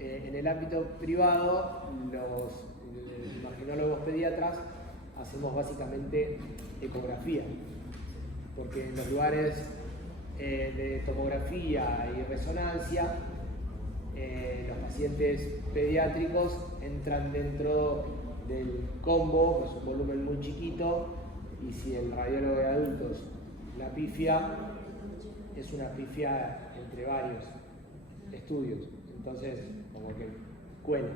En el ámbito privado, los imaginólogos pediatras hacemos básicamente ecografía, porque en los lugares de tomografía y resonancia, los pacientes pediátricos entran dentro del combo, que es un volumen muy chiquito, y si el radiólogo de adultos la pifia, es una pifia entre varios estudios, entonces como que cuela.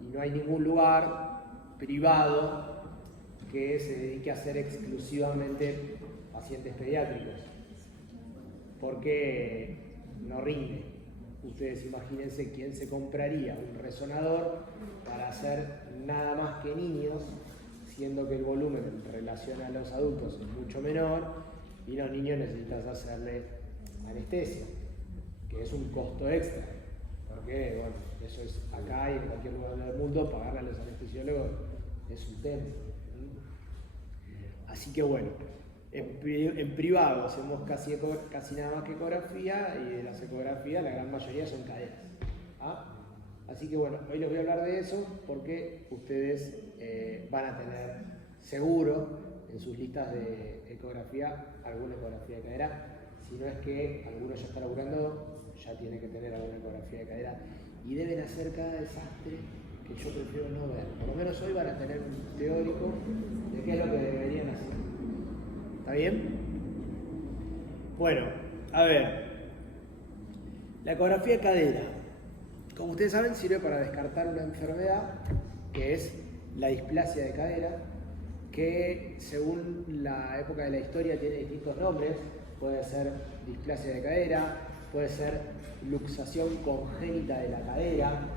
Y no hay ningún lugar privado que se dedique a hacer exclusivamente pacientes pediátricos, porque no rinde. Ustedes imagínense quién se compraría un resonador para hacer nada más que niños, siendo que el volumen en relación a los adultos es mucho menor, y los niños necesitas hacerle anestesia, que es un costo extra, porque bueno, eso es acá y en cualquier lugar del mundo, pagarle a los anestesiólogos es un tema. Así que bueno, en privado hacemos casi nada más que ecografía, y de las ecografías la gran mayoría son caderas. Así que bueno, hoy les voy a hablar de eso porque ustedes van a tener seguro en sus listas de ecografía alguna ecografía de cadera. Si no es que alguno ya está laburando, ya tiene que tener alguna ecografía de cadera, y deben hacer cada desastre que yo prefiero no ver. Por lo menos hoy van a tener un teórico de qué es lo que deberían hacer. ¿Está bien? Bueno, a ver. La ecografía de cadera, como ustedes saben, sirve para descartar una enfermedad que es la displasia de cadera, que según la época de la historia tiene distintos nombres. Puede ser displasia de cadera, puede ser luxación congénita de la cadera,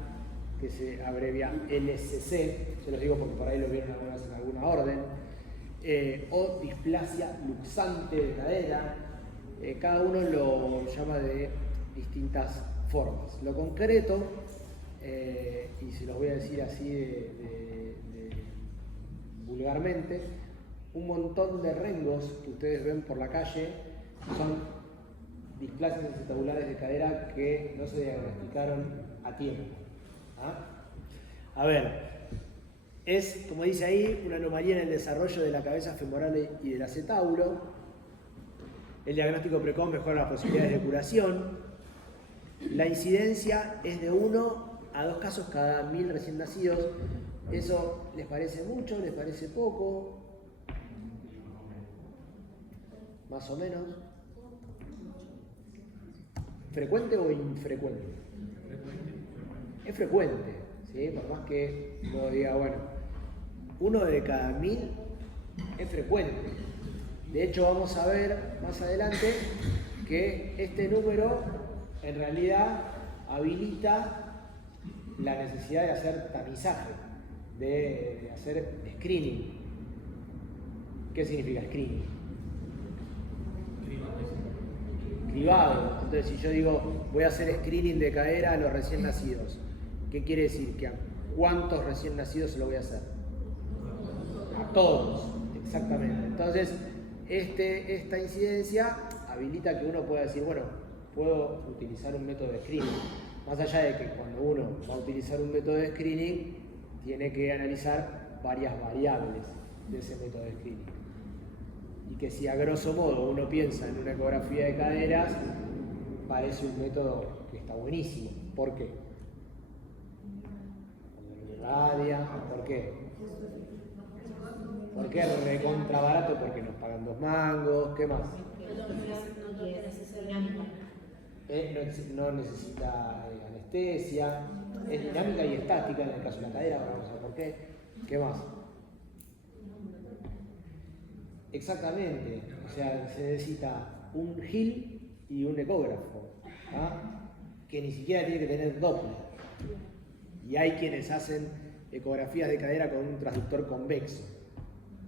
que se abrevia LCC, se los digo porque por ahí lo vieron alguna vez en alguna orden, o displasia luxante de cadera. Cada uno lo llama de distintas formas. Lo concreto, y se los voy a decir así vulgarmente, un montón de rengos que ustedes ven por la calle son displasias acetabulares de cadera que no se diagnosticaron a tiempo. A ver, es, como dice ahí, una anomalía en el desarrollo de la cabeza femoral y del acetábulo. El diagnóstico precoz mejora las posibilidades de curación. La incidencia es de 1 a 2 casos cada 1000 recién nacidos. ¿Eso les parece mucho? ¿Les parece poco? Más o menos. ¿Frecuente o infrecuente? Es frecuente, ¿sí? Por más que uno diga, bueno, 1 de cada 1000 es frecuente. De hecho, vamos a ver más adelante que este número en realidad habilita la necesidad de hacer tamizaje, de hacer screening. ¿Qué significa screening? Cribado. Entonces, si yo digo voy a hacer screening de cadera a los recién nacidos, ¿qué quiere decir? ¿Que a cuántos recién nacidos se lo voy a hacer? A todos, exactamente. Entonces, esta incidencia habilita que uno pueda decir, bueno, puedo utilizar un método de screening. Más allá de que cuando uno va a utilizar un método de screening, tiene que analizar varias variables de ese método de screening. Y que si a grosso modo uno piensa en una ecografía de caderas, parece un método que está buenísimo. ¿Por qué? Radia, ¿por qué? ¿Por qué recontra barato? Porque nos pagan 2 mangos, ¿qué más? No necesita anestesia, es dinámica y estática en el caso de la cadera, vamos a ver por qué. ¿Qué más? Exactamente, o sea, se necesita un GIL y un ecógrafo, que ni siquiera tiene que tener Doppler. Y hay quienes hacen ecografías de cadera con un transductor convexo,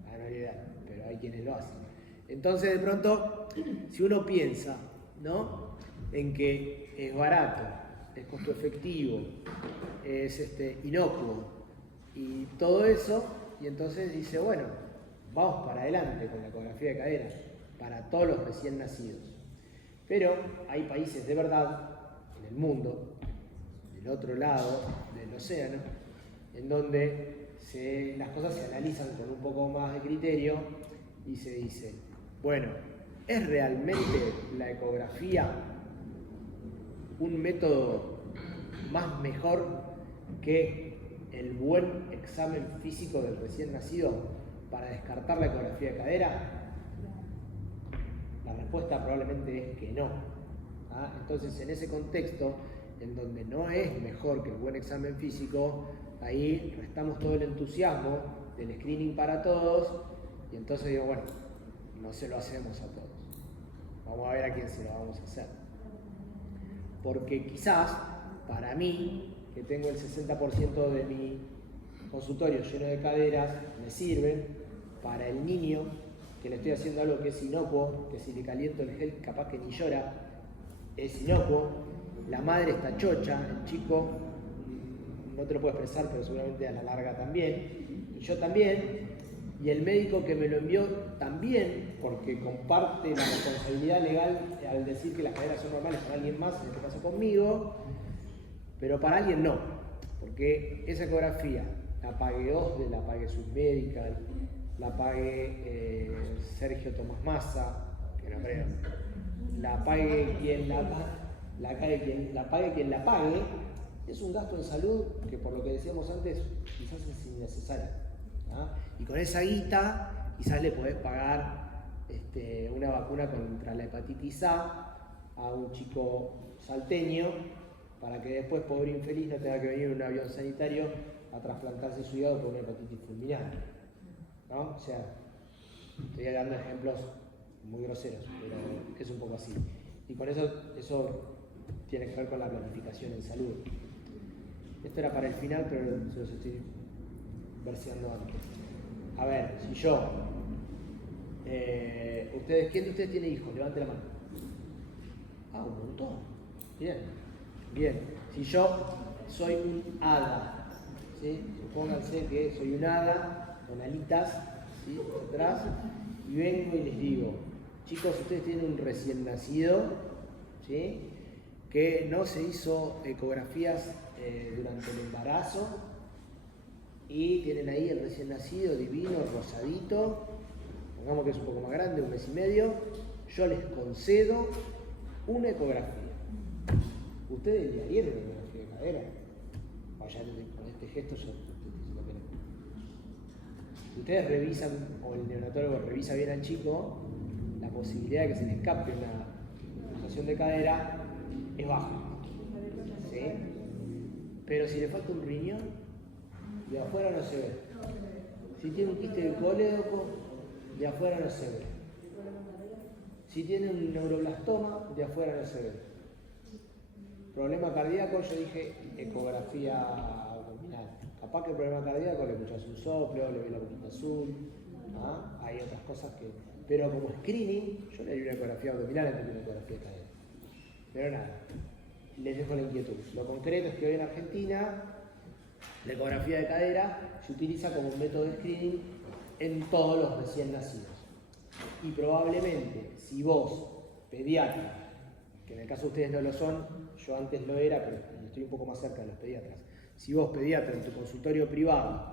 la realidad, pero hay quienes lo hacen. Entonces, de pronto, si uno piensa, ¿no?, en que es barato, es costo efectivo, es inocuo y todo eso, y entonces dice, bueno, vamos para adelante con la ecografía de cadera para todos los recién nacidos. Pero hay países de verdad el mundo, del otro lado del océano, en donde las cosas se analizan con un poco más de criterio y se dice, bueno, ¿es realmente la ecografía un método más mejor que el buen examen físico del recién nacido para descartar la ecografía de cadera? La respuesta probablemente es que no. ¿Ah? Entonces, en ese contexto, en donde no es mejor que el buen examen físico, ahí restamos todo el entusiasmo del screening para todos y entonces digo, bueno, no se lo hacemos a todos. Vamos a ver a quién se lo vamos a hacer. Porque quizás, para mí, que tengo el 60% de mi consultorio lleno de caderas, me sirven. Para el niño, que le estoy haciendo algo que es inocuo, que si le caliento el gel capaz que ni llora, es inocuo. La madre está chocha, el chico no te lo puedo expresar, pero seguramente a la larga también, y yo también, y el médico que me lo envió también, porque comparte la responsabilidad legal al decir que las caderas son normales para alguien más, en este caso conmigo, pero para alguien no, porque esa ecografía la pague OSDE, la pague Submedical, la pague Sergio Tomás Massa, que no creo, la pague quien la pague, es un gasto en salud que, por lo que decíamos antes, quizás es innecesario. ¿Ah? Y con esa guita quizás le podés pagar una vacuna contra la hepatitis A un chico salteño para que después, pobre infeliz, no tenga que venir en un avión sanitario a trasplantarse su hígado por una hepatitis fulminante, ¿no? O sea, estoy dando ejemplos muy groseros, pero es un poco así. Y con eso tiene que ver con la planificación en salud. Esto era para el final, pero se los estoy verseando antes. A ver, si yo... ¿quién de ustedes tiene hijos? Levante la mano. Ah, un montón. Bien, bien. Si yo soy un hada, ¿sí? Supónganse que soy un hada con alitas, ¿sí? Atrás, y vengo y les digo, chicos, ustedes tienen un recién nacido, ¿sí? Que no se hizo ecografías durante el embarazo y tienen ahí el recién nacido divino, rosadito, pongamos que es un poco más grande, 1 mes y medio, yo les concedo una ecografía. ¿Ustedes le harían una ecografía de cadera? Vayan con este gesto, yo estoy diciendo que no. Si ustedes revisan, o el neonatólogo revisa bien al chico, la posibilidad de que se le escape una luxación de cadera es baja, ¿sí? Pero si le falta un riñón, de afuera no se ve. Si tiene un quiste de colédoco, de afuera no se ve. Si tiene un neuroblastoma, de afuera no se ve. Problema cardíaco, yo dije ecografía abdominal. Capaz que el problema cardíaco le escuchas un soplo, le ve la boquita azul, ¿ah? Hay otras cosas que... Pero como screening, yo le di una ecografía abdominal antes de una ecografía de cadera. Pero nada, les dejo la inquietud. Lo concreto es que hoy en Argentina la ecografía de cadera se utiliza como un método de screening en todos los recién nacidos. Y probablemente, si vos, pediatra, que en el caso de ustedes no lo son, yo antes lo era, pero estoy un poco más cerca de los pediatras, si vos, pediatra, en tu consultorio privado,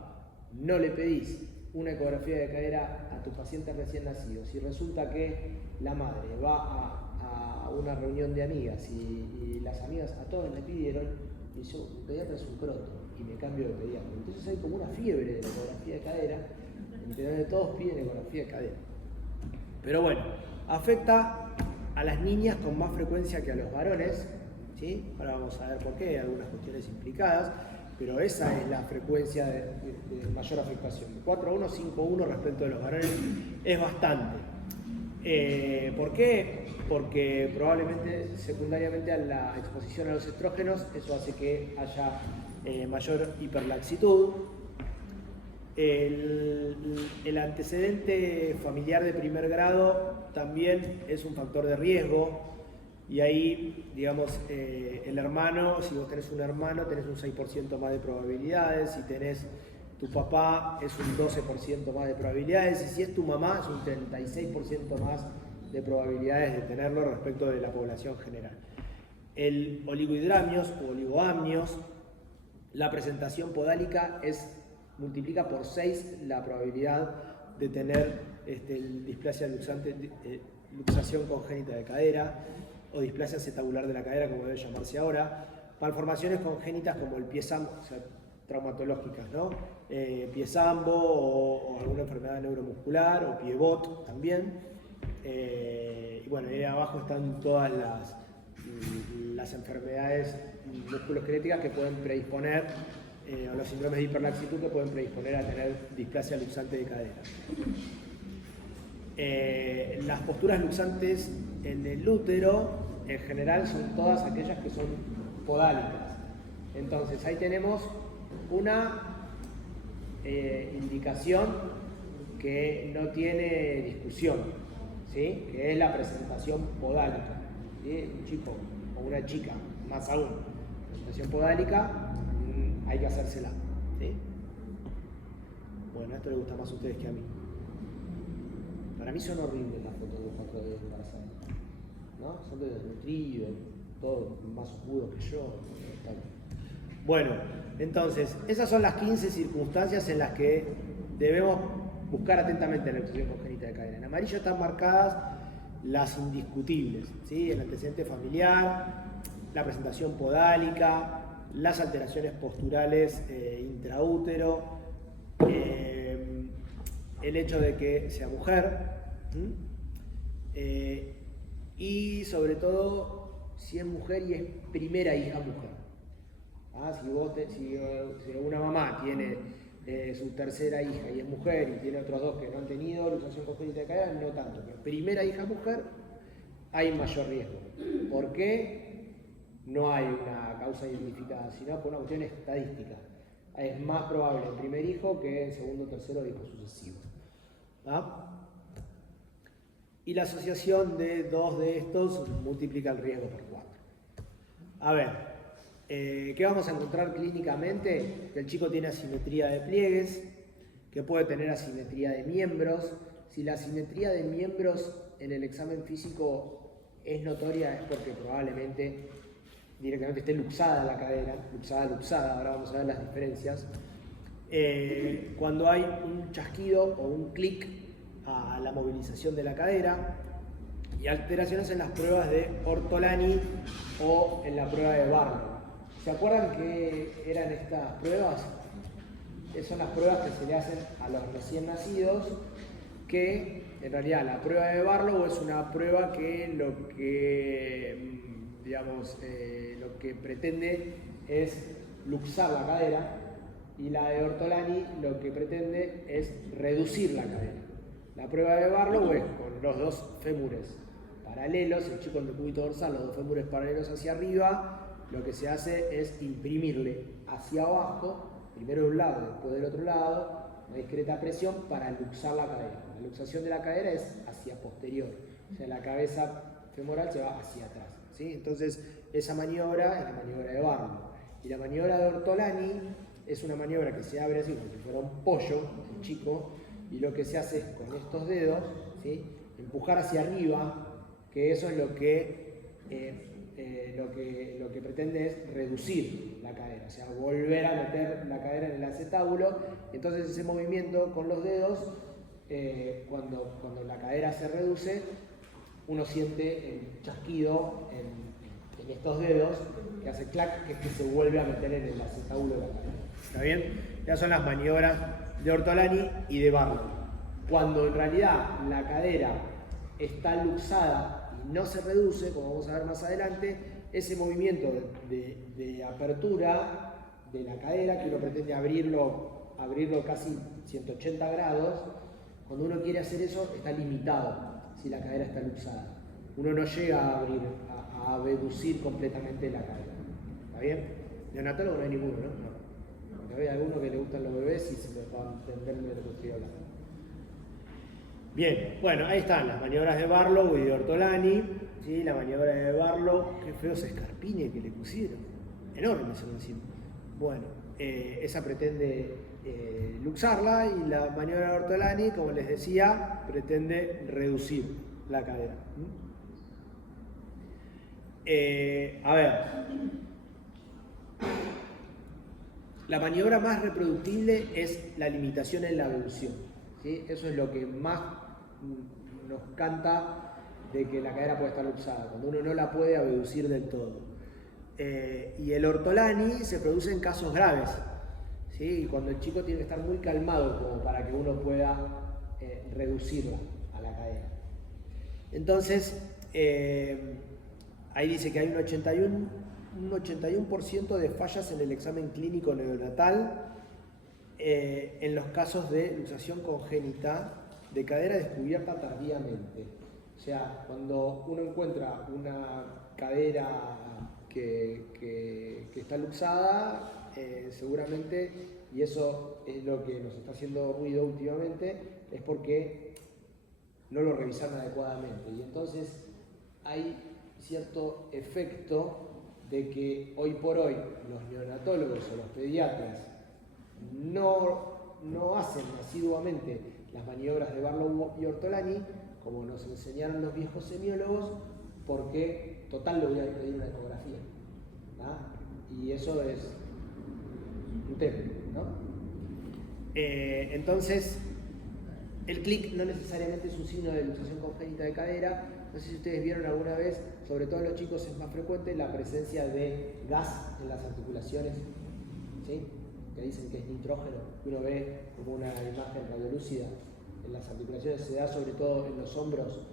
no le pedís una ecografía de cadera a tus pacientes recién nacidos, si resulta que la madre va a una reunión de amigas y las amigas a todas le pidieron, y yo, el pediatra es un croto, y me cambio de pediatra. Entonces hay como una fiebre de la ecografía de cadera, entre donde todos piden ecografía de cadera. Pero bueno, afecta a las niñas con más frecuencia que a los varones, ¿sí? Ahora vamos a ver por qué, hay algunas cuestiones implicadas, pero esa es la frecuencia de mayor afectación. 4-1, 5-1 respecto de los varones es bastante. ¿Por qué? Porque probablemente secundariamente a la exposición a los estrógenos eso hace que haya mayor hiperlaxitud. El antecedente familiar de primer grado también es un factor de riesgo y ahí, digamos, el hermano, si vos tenés un hermano tenés un 6% más de probabilidades, si tenés tu papá es un 12% más de probabilidades y si es tu mamá es un 36% más de probabilidades de tenerlo respecto de la población general. el oligohidramnios o oligoamnios, la presentación podálica multiplica por 6 la probabilidad de tener displasia luxación congénita de cadera o displasia acetabular de la cadera, como debe llamarse ahora. Malformaciones congénitas como el pie sambo, o sea, traumatológicas, ¿no? Pie sambo o alguna enfermedad neuromuscular o pie bot también. Y bueno, ahí abajo están todas las enfermedades musculoesqueléticas que pueden predisponer, o los síndromes de hiperlaxitud que pueden predisponer a tener displasia luxante de cadera. Las posturas luxantes en el útero, en general, son todas aquellas que son podálicas. Entonces, ahí tenemos una indicación que no tiene discusión, ¿sí? Que es la presentación podálica. ¿Sí? Un chico o una chica, más aún, presentación podálica, hay que hacérsela. ¿Sí? Bueno, esto le gusta más a ustedes que a mí. Para mí son horribles las fotos de 4 de embarazadas, ¿no? Son desnutridos, todos más oscuros que yo. Bueno, entonces, esas son las 15 circunstancias en las que debemos buscar atentamente la luxación congénita de cadera. En amarillo están marcadas las indiscutibles, ¿sí? El antecedente familiar, la presentación podálica, las alteraciones posturales intraútero, el hecho de que sea mujer, y sobre todo si es mujer y es primera hija mujer. Si una mamá tiene su tercera hija y es mujer y tiene otros dos que no han tenido luxación congénita de cadera, no tanto, pero primera hija mujer hay mayor riesgo. ¿Por qué? No hay una causa identificada, sino por una cuestión estadística. Es más probable en primer hijo que en segundo o tercero hijo sucesivo. Y la asociación de 2 de estos multiplica el riesgo por 4. A ver, ¿qué vamos a encontrar clínicamente? Que el chico tiene asimetría de pliegues, que puede tener asimetría de miembros. Si la asimetría de miembros en el examen físico es notoria, es porque probablemente directamente esté luxada la cadera, luxada, ahora vamos a ver las diferencias. Cuando hay un chasquido o un clic a la movilización de la cadera, y alteraciones en las pruebas de Ortolani o en la prueba de Barlow. ¿Se acuerdan qué eran estas pruebas? Son las pruebas que se le hacen a los recién nacidos, que en realidad la prueba de Barlow es una prueba que lo que pretende es luxar la cadera, y la de Ortolani lo que pretende es reducir la cadera. La prueba de Barlow es con los dos fémures paralelos, el chico en el cúbito dorsal, los dos fémures paralelos hacia arriba, lo que se hace es imprimirle hacia abajo, primero de un lado, después del otro lado, una discreta presión para luxar la cadera. La luxación de la cadera es hacia posterior, o sea, la cabeza femoral se va hacia atrás, ¿sí? Entonces, esa maniobra es la maniobra de Barlow. Y la maniobra de Ortolani es una maniobra que se abre así como si fuera un pollo, el chico, y lo que se hace es con estos dedos, ¿sí? Empujar hacia arriba, que eso es lo que pretende es reducir la cadera, o sea, volver a meter la cadera en el acetábulo. Entonces ese movimiento con los dedos, cuando la cadera se reduce, uno siente el chasquido en estos dedos, que hace clac, que es que se vuelve a meter en el acetábulo de la cadera. ¿Está bien? Ya son las maniobras de Ortolani y de Barlow. Cuando en realidad la cadera está luxada y no se reduce, como vamos a ver más adelante, ese movimiento de apertura de la cadera, que uno pretende abrirlo casi 180 grados, cuando uno quiere hacer eso está limitado si la cadera está luxada. Uno no llega a abrir, a abducir completamente la cadera. ¿Está bien? Neonatólogo no hay ninguno, ¿no? No. Hay algunos que le gustan los bebés y se les va a entender de lo que estoy hablando. Bien, bueno, ahí están las maniobras de Barlow y de Ortolani. ¿Sí? La maniobra de Barlow, qué feos escarpines que le pusieron. Enormes son encima. Bueno, esa pretende luxarla, y la maniobra de Ortolani, como les decía, pretende reducir la cadera. A ver, la maniobra más reproductible es la limitación en la abducción, ¿sí? Eso es lo que más nos canta de que la cadera puede estar luxada, cuando uno no la puede abducir del todo. Y el ortolani se produce en casos graves, ¿sí? Y cuando el chico tiene que estar muy calmado como para que uno pueda reducirla a la cadera. Entonces, ahí dice que hay un 81% de fallas en el examen clínico neonatal en los casos de luxación congénita de cadera descubierta tardíamente. O sea, cuando uno encuentra una cadera que está luxada, seguramente, y eso es lo que nos está haciendo ruido últimamente, es porque no lo revisaron adecuadamente. Y entonces hay cierto efecto de que hoy por hoy los neonatólogos o los pediatras no hacen asiduamente las maniobras de Barlow y Ortolani como nos enseñaron los viejos semiólogos, porque total le voy a pedir una ecografía, ¿no? Y eso es un tema, ¿no? Entonces el clic no necesariamente es un signo de luxación congénita de cadera. No sé si ustedes vieron alguna vez, sobre todo en los chicos es más frecuente la presencia de gas en las articulaciones, ¿sí? Que dicen que es nitrógeno, que uno ve como una imagen radiolúcida en las articulaciones, se da sobre todo en los hombros,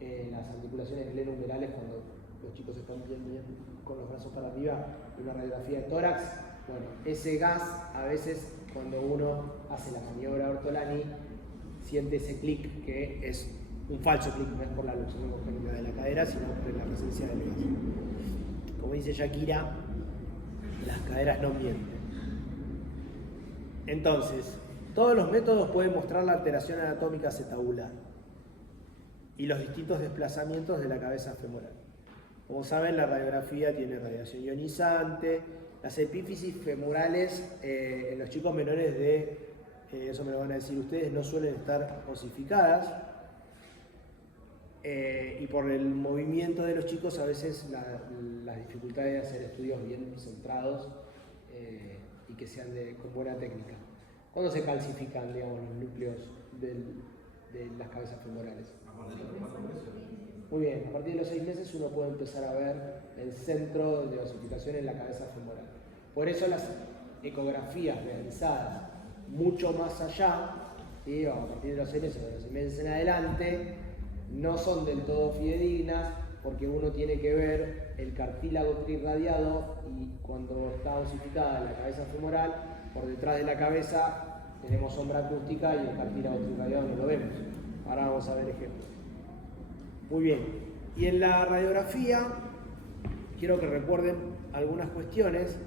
en las articulaciones glenohumerales cuando los chicos están bien con los brazos para arriba, una radiografía de tórax. Bueno, ese gas a veces cuando uno hace la maniobra Ortolani siente ese clic que es un falso clic, no es por la luxación congénita de la cadera, sino por la presencia del gas. Como dice Shakira, las caderas no mienten. Entonces, todos los métodos pueden mostrar la alteración anatómica acetabular y los distintos desplazamientos de la cabeza femoral. Como saben, la radiografía tiene radiación ionizante. Las epífisis femorales en los chicos menores de, eso me lo van a decir ustedes, no suelen estar osificadas. Y por el movimiento de los chicos a veces las dificultades de hacer estudios bien centrados y que sean con buena técnica. ¿Cuándo se calcifican, digamos, los núcleos de las cabezas femorales? A partir de los 4 meses. Muy bien, a partir de los 6 meses uno puede empezar a ver el centro de osificación en la cabeza femoral. Por eso las ecografías realizadas mucho más allá, ¿sí? A partir de los 6 meses, de los 6 meses en adelante, no son del todo fidedignas, porque uno tiene que ver el cartílago trirradiado y cuando está osificada la cabeza femoral, por detrás de la cabeza tenemos sombra acústica y el cartílago trirradiado no lo vemos. Ahora vamos a ver ejemplos. Muy bien, y en la radiografía quiero que recuerden algunas cuestiones.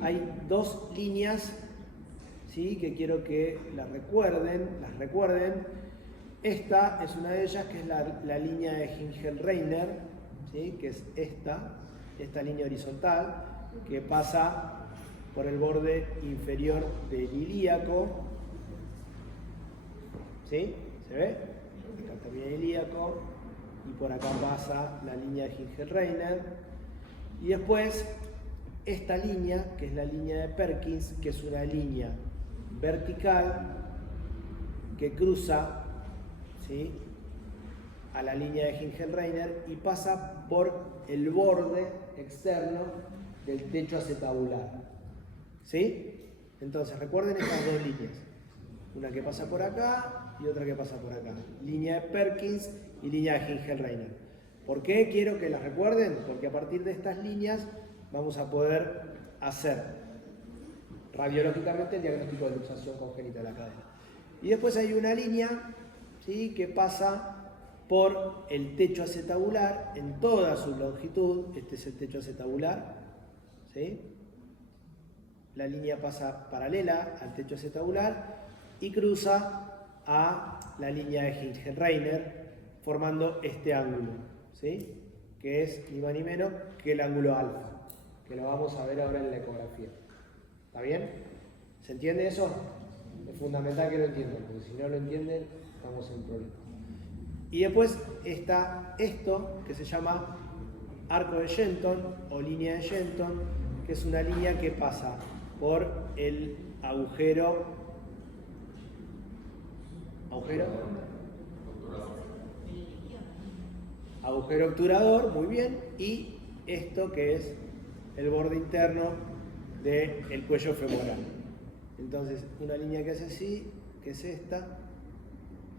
Hay dos líneas, ¿sí? Que quiero que las recuerden. Esta es una de ellas, que es la línea de Hingel-Reiner, ¿sí? Que es esta línea horizontal, que pasa por el borde inferior del ilíaco, ¿sí? ¿Se ve? Acá termina el ilíaco, y por acá pasa la línea de Hingel-Reiner. Y después, esta línea, que es la línea de Perkins, que es una línea vertical que cruza, ¿sí?, a la línea de Hingel-Reiner y pasa por el borde externo del techo acetabular, ¿sí? Entonces recuerden estas dos líneas, una que pasa por acá y otra que pasa por acá, línea de Perkins y línea de Hingel-Reiner. ¿Por qué quiero que las recuerden? Porque a partir de estas líneas vamos a poder hacer radiológicamente el diagnóstico de luxación congénita de la cadera. Y después hay una línea, ¿sí?, que pasa por el techo acetabular en toda su longitud. Este es el techo acetabular, ¿sí? La línea pasa paralela al techo acetabular y cruza a la línea de Hingel-Reiner formando este ángulo, ¿sí?, que es ni más ni menos que el ángulo alfa, que lo vamos a ver ahora en la ecografía. ¿Está bien? ¿Se entiende eso? Es fundamental que lo entiendan, porque si no lo entienden, estamos en problema. Y después está esto que se llama arco de Shenton o línea de Shenton, que es una línea que pasa por el agujero obturador, muy bien, y esto que es el borde interno del cuello femoral. Entonces, una línea que es así, que es esta,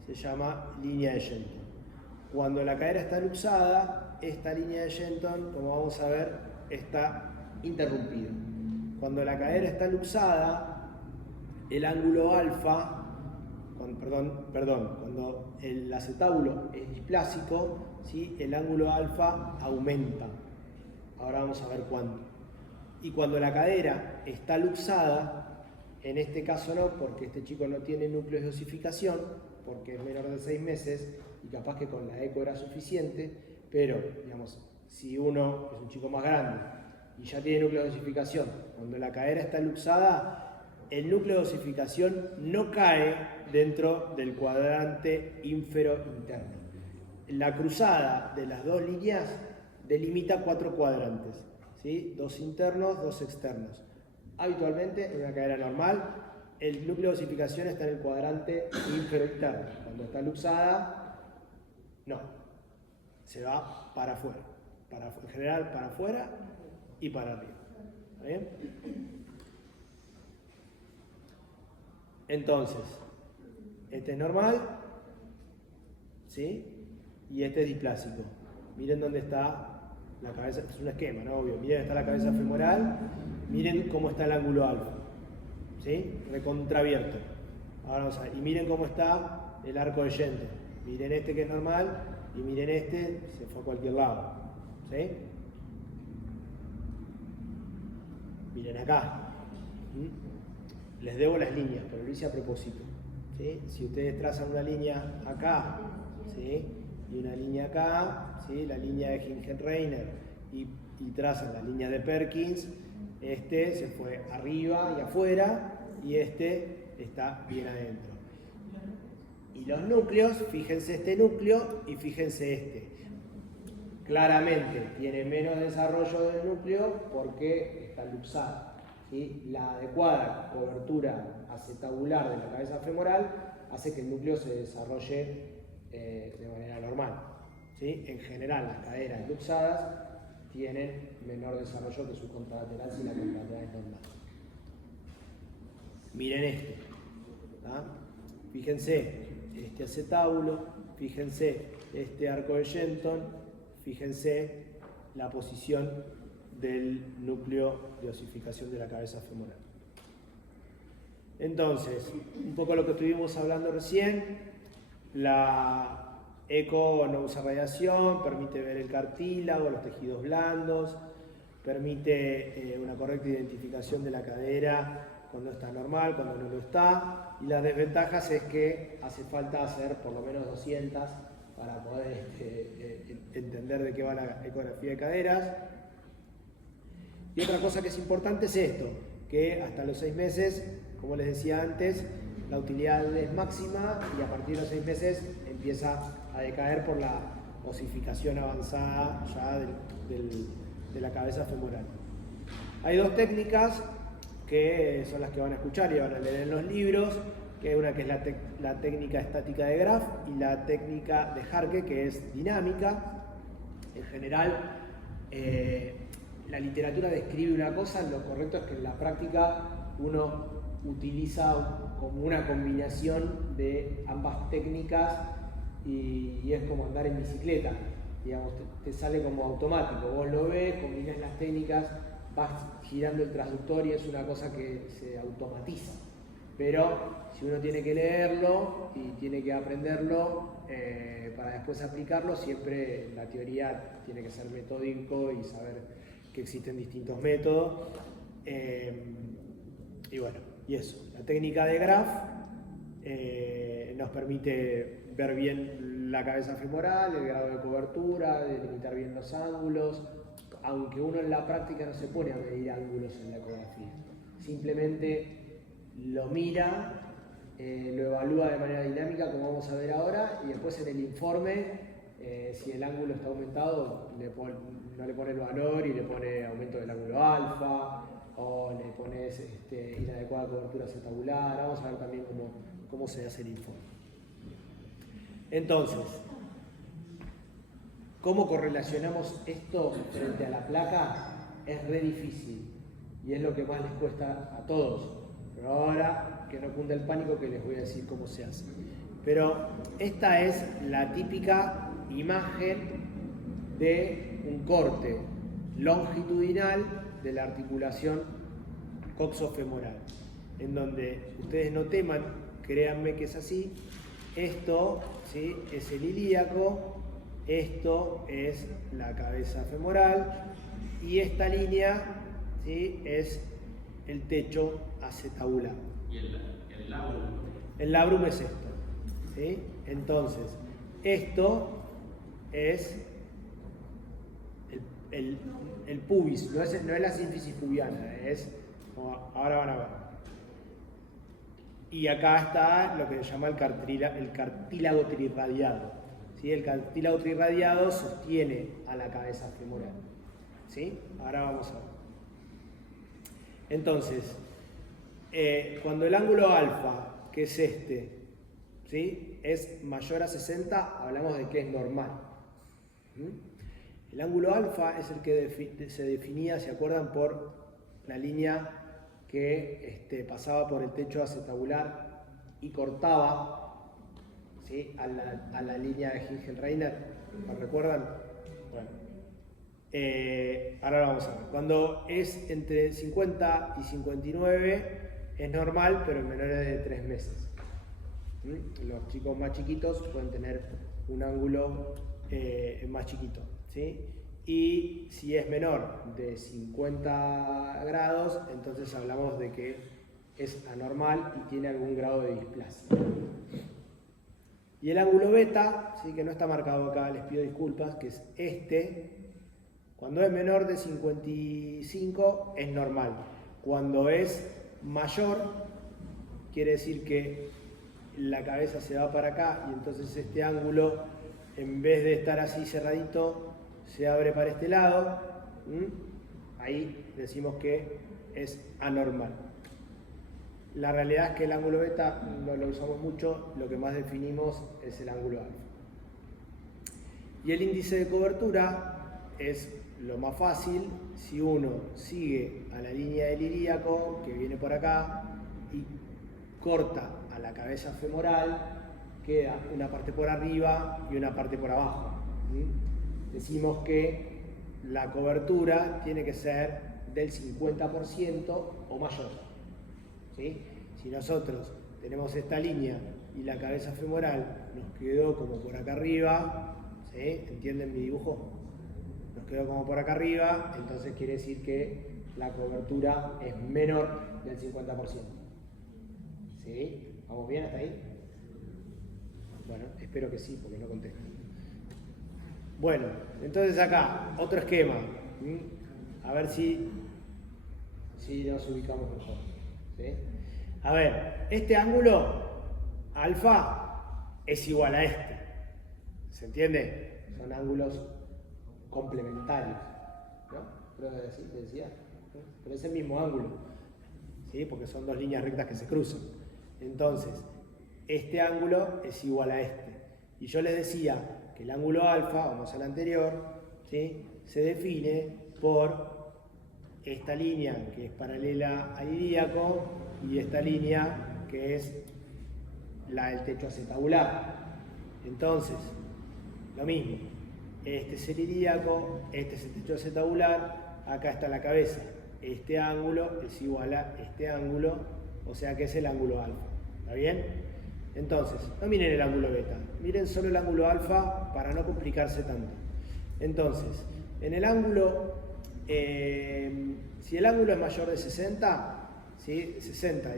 se llama línea de Shenton. Cuando la cadera está luxada, esta línea de Shenton, como vamos a ver, está interrumpida. Cuando la cadera está luxada, el ángulo alfa, cuando el acetábulo es displásico, ¿sí? El ángulo alfa aumenta. Ahora vamos a ver cuánto. Y cuando la cadera está luxada, en este caso no, porque este chico no tiene núcleos de osificación, porque es menor de 6 meses y capaz que con la eco era suficiente, pero digamos, si uno es un chico más grande y ya tiene núcleo de osificación, cuando la cadera está luxada, el núcleo de osificación no cae dentro del cuadrante ínfero interno. La cruzada de las dos líneas delimita 4 cuadrantes, ¿sí? 2 internos, 2 externos. Habitualmente, en una cadera normal, el núcleo de osificación está en el cuadrante ínfero interno. Cuando está luxada, no, se va para afuera. En general, para afuera y para arriba. ¿Está bien? Entonces, este es normal, ¿sí? Y este es displásico. Miren dónde está la cabeza, es un esquema, ¿no? Obvio. Miren dónde está la cabeza femoral, miren cómo está el ángulo alfa, ¿sí? Recontraabierto. Ahora vamos a ver, y miren cómo está el arco de Shenton. Miren este que es normal y miren este, se fue a cualquier lado, ¿sí? Miren acá. Les debo las líneas, pero lo hice a propósito, ¿sí? Si ustedes trazan una línea acá, ¿sí? Y una línea acá, ¿sí? La línea de Hingenreiner y trazan la línea de Perkins, este se fue arriba y afuera y este está bien adentro. Y los núcleos, fíjense este núcleo y fíjense este. Claramente tiene menos desarrollo del núcleo porque está luxado. ¿Sí? La adecuada cobertura acetabular de la cabeza femoral hace que el núcleo se desarrolle de manera normal. ¿Sí? En general, las caderas luxadas tienen menor desarrollo que su contralateral si la contralateral es normal. Miren esto. ¿Ah? Fíjense este acetábulo, fíjense este arco de Shenton, fíjense la posición del núcleo de osificación de la cabeza femoral. Entonces, un poco lo que estuvimos hablando recién, la eco no usa radiación, permite ver el cartílago, los tejidos blandos, permite una correcta identificación de la cadera cuando está normal, cuando no lo está, y las desventajas es que hace falta hacer por lo menos 200 para poder entender de qué va la ecografía de caderas. Y otra cosa que es importante es esto, que hasta los 6 meses, como les decía antes, la utilidad es máxima y a partir de los 6 meses empieza a decaer por la osificación avanzada ya de la cabeza femoral. Hay 2 técnicas que son las que van a escuchar y van a leer en los libros, que una que es la técnica estática de Graf y la técnica de Harke, que es dinámica. En general, la literatura describe una cosa, lo correcto es que en la práctica uno utiliza como una combinación de ambas técnicas y es como andar en bicicleta, digamos, te sale como automático, vos lo ves, combinás las técnicas, vas girando el transductor y es una cosa que se automatiza, pero si uno tiene que leerlo y tiene que aprenderlo para después aplicarlo, siempre la teoría tiene que ser metódico y saber que existen distintos métodos. Y bueno, y eso. La técnica de Graf nos permite ver bien la cabeza femoral, el grado de cobertura, delimitar bien los ángulos, aunque uno en la práctica no se pone a medir ángulos en la ecografía. Simplemente lo mira, lo evalúa de manera dinámica, como vamos a ver ahora, y después en el informe Si el ángulo está aumentado, no le pone el valor y le pone aumento del ángulo alfa, o le pones inadecuada cobertura acetabular. Vamos a ver también cómo se hace el informe. Entonces, ¿cómo correlacionamos esto frente a la placa? Es re difícil y es lo que más les cuesta a todos. Pero ahora, que no cunda el pánico, que les voy a decir cómo se hace. Pero esta es la típica imagen de un corte longitudinal de la articulación coxofemoral, en donde ustedes no teman, créanme que es así. Esto, ¿sí?, es el ilíaco, esto es la cabeza femoral y esta línea, ¿sí?, es el techo acetabular. ¿Y el labrum? El labrum es esto, ¿sí? Entonces, esto es el pubis, no es la sínfisis pubiana, es, ahora van a ver. Y acá está lo que se llama el cartílago trirradiado. ¿Sí? El cartílago trirradiado sostiene a la cabeza femoral. ¿Sí? Ahora vamos a ver. Entonces, cuando el ángulo alfa, que es este, ¿sí?, es mayor a 60, hablamos de que es normal. El ángulo alfa es el que se definía, ¿se acuerdan?, por la línea que pasaba por el techo acetabular y cortaba, ¿sí?, a la línea de Hingelreiner. ¿Lo recuerdan? Bueno, ahora lo vamos a ver. Cuando es entre 50 y 59 es normal, pero en menores de 3 meses. Los chicos más chiquitos pueden tener un ángulo más chiquito, ¿sí? Y si es menor de 50 grados, entonces hablamos de que es anormal y tiene algún grado de displasia. Y el ángulo beta, ¿sí?, que no está marcado acá, les pido disculpas, que es este, cuando es menor de 55 es normal. Cuando es mayor, quiere decir que la cabeza se va para acá y entonces este ángulo, en vez de estar así cerradito, se abre para este lado. Ahí decimos que es anormal. La realidad es que el ángulo beta no lo usamos mucho, lo que más definimos es el ángulo alfa. Y el índice de cobertura es lo más fácil si uno sigue a la línea del ilíaco, que viene por acá, y corta a la cabeza femoral, queda una parte por arriba y una parte por abajo. Decimos que la cobertura tiene que ser del 50% o mayor. ¿Sí? Si nosotros tenemos esta línea y la cabeza femoral nos quedó como por acá arriba, ¿sí?, ¿entienden mi dibujo? Nos quedó como por acá arriba, entonces quiere decir que la cobertura es menor del 50%. ¿Sí? ¿Vamos bien hasta ahí? Bueno, espero que sí, porque no contesto. Bueno, entonces acá, otro esquema. A ver si nos ubicamos mejor. ¿Sí? A ver, este ángulo alfa es igual a este. ¿Se entiende? Son ángulos complementarios. ¿No? Pero así te decía. ¿No? Pero es el mismo ángulo. ¿Sí? Porque son dos líneas rectas que se cruzan. Entonces, este ángulo es igual a este. Y yo les decía que el ángulo alfa, vamos al anterior, ¿sí?, se define por esta línea que es paralela al ilíaco y esta línea que es la del techo acetabular. Entonces, lo mismo. Este es el ilíaco, este es el techo acetabular, acá está la cabeza. Este ángulo es igual a este ángulo, o sea que es el ángulo alfa. ¿Está bien? Entonces, no miren el ángulo beta, miren solo el ángulo alfa para no complicarse tanto. Entonces, en el ángulo, si el ángulo es mayor de 60, ¿sí?, 60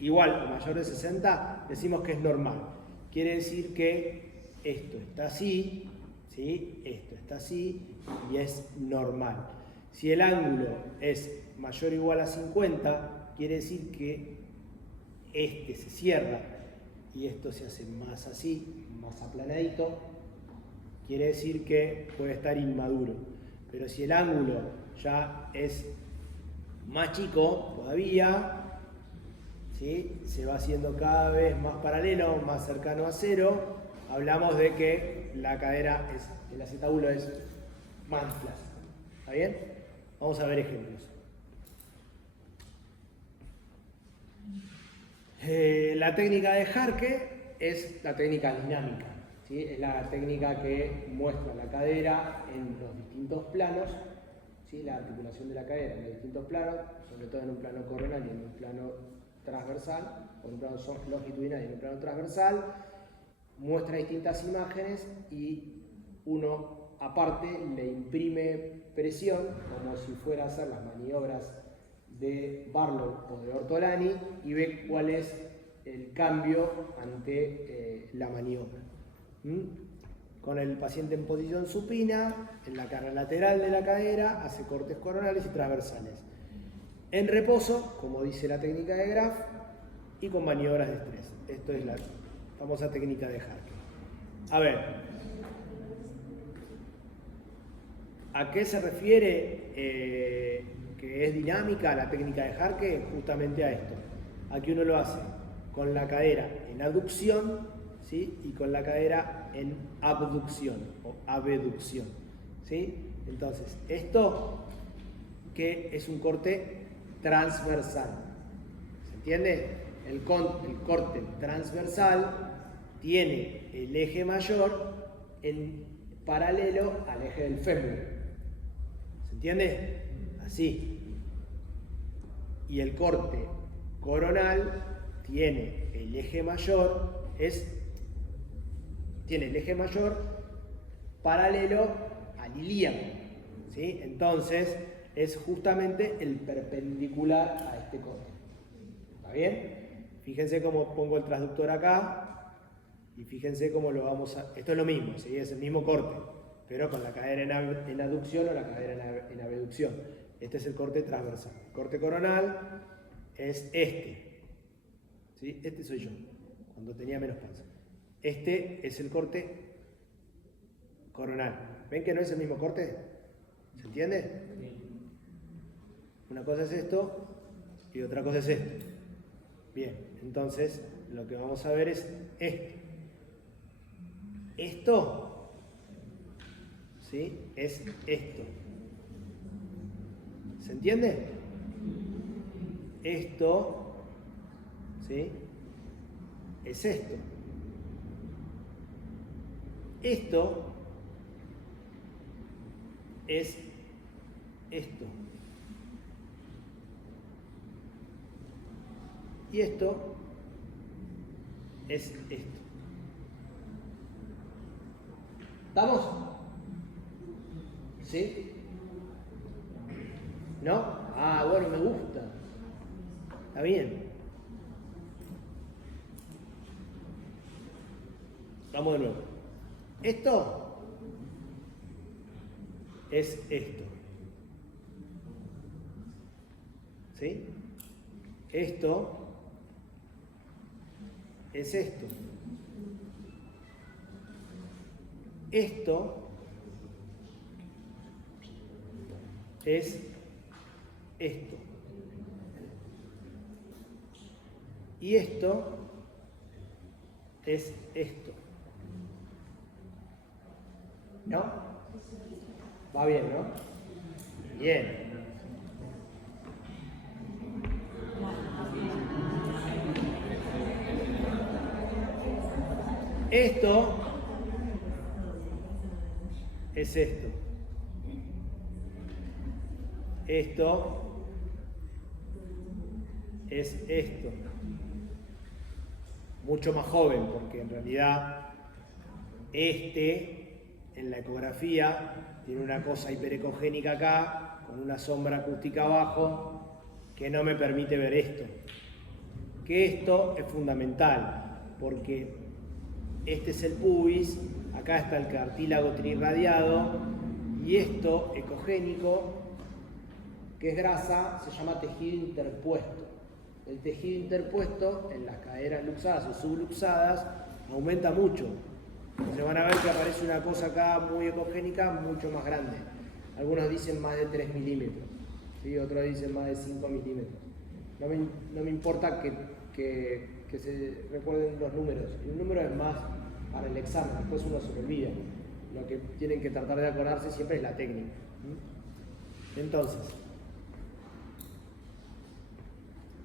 igual o mayor de 60, decimos que es normal. Quiere decir que esto está así, ¿sí?, esto está así y es normal. Si el ángulo es mayor o igual a 50, quiere decir que este se cierra y esto se hace más así, más aplanadito, quiere decir que puede estar inmaduro. Pero si el ángulo ya es más chico todavía, ¿sí? Se va haciendo cada vez más paralelo, más cercano a cero, hablamos de que la cadera, el acetábulo es más displásico. ¿Está bien? Vamos a ver ejemplos. La técnica de Jarque es la técnica dinámica, ¿sí? Es la técnica que muestra la cadera en los distintos planos, ¿sí? La articulación de la cadera en los distintos planos, sobre todo en un plano coronal y en un plano transversal, o en un plano longitudinal y en un plano transversal, muestra distintas imágenes y uno aparte le imprime presión, como si fuera a hacer las maniobras de Barlow o de Ortolani, y ve cuál es el cambio ante la maniobra. Con el paciente en posición supina, en la cara lateral de la cadera, hace cortes coronales y transversales. En reposo, como dice la técnica de Graf, y con maniobras de estrés. Esto es la famosa técnica de Jarque. A ver, ¿a qué se refiere que es dinámica la técnica de Jarque? Justamente a esto. Aquí uno lo hace con la cadera en aducción, ¿sí? Y con la cadera en abducción o abducción, ¿sí? Entonces, esto que es un corte transversal. ¿Se entiende? El corte transversal tiene el eje mayor en paralelo al eje del fémur. ¿Se entiende? Así. Y el corte coronal tiene el eje mayor, tiene el eje mayor paralelo al ilíaco, ¿sí? Entonces es justamente el perpendicular a este corte. ¿Está bien? Fíjense cómo pongo el transductor acá y fíjense cómo lo vamos a... Esto es lo mismo, ¿sí? Es el mismo corte, pero con la cadera en aducción o la cadera en abducción. Este es el corte transversal. El corte coronal es este, ¿sí? Este soy yo, cuando tenía menos panza. Este es el corte coronal. ¿Ven que no es el mismo corte? ¿Se entiende? Una cosa es esto y otra cosa es esto. Bien, entonces lo que vamos a ver es esto. Esto, ¿sí? Es esto. ¿Se entiende? Esto, ¿sí? Es esto. Esto es esto. Y esto es esto. ¿Estamos? ¿Sí? ¿No? Ah, bueno, me gusta. Está bien. Vamos de nuevo. Esto es esto. ¿Sí? Esto es esto. Esto es esto. Y esto es esto. ¿No? Va bien, ¿no? Bien. Esto es esto. Esto es esto. Mucho más joven, porque en realidad en la ecografía tiene una cosa hiperecogénica acá, con una sombra acústica abajo, que no me permite ver esto. Que esto es fundamental, porque este es el pubis, acá está el cartílago trirradiado, y esto, ecogénico, que es grasa, se llama tejido interpuesto. El tejido interpuesto en las caderas luxadas o subluxadas aumenta mucho. Entonces van a ver que aparece una cosa acá muy ecogénica, mucho más grande. Algunos dicen más de 3 milímetros, ¿sí? Otros dicen más de 5 milímetros. No me importa que se recuerden los números. El número es más para el examen, después uno se lo olvida. Lo que tienen que tratar de acordarse siempre es la técnica. Entonces,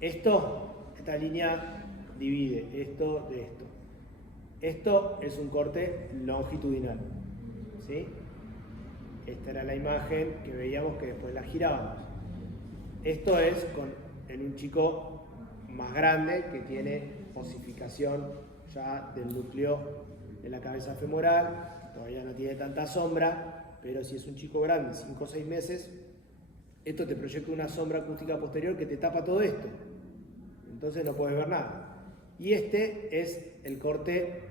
esta línea divide esto de esto. Esto es un corte longitudinal, ¿sí? Esta era la imagen que veíamos que después la girábamos. Esto es en un chico más grande que tiene osificación ya del núcleo de la cabeza femoral, todavía no tiene tanta sombra, pero si es un chico grande, 5 o 6 meses, esto te proyecta una sombra acústica posterior que te tapa todo esto. Entonces no puedes ver nada. Y este es el corte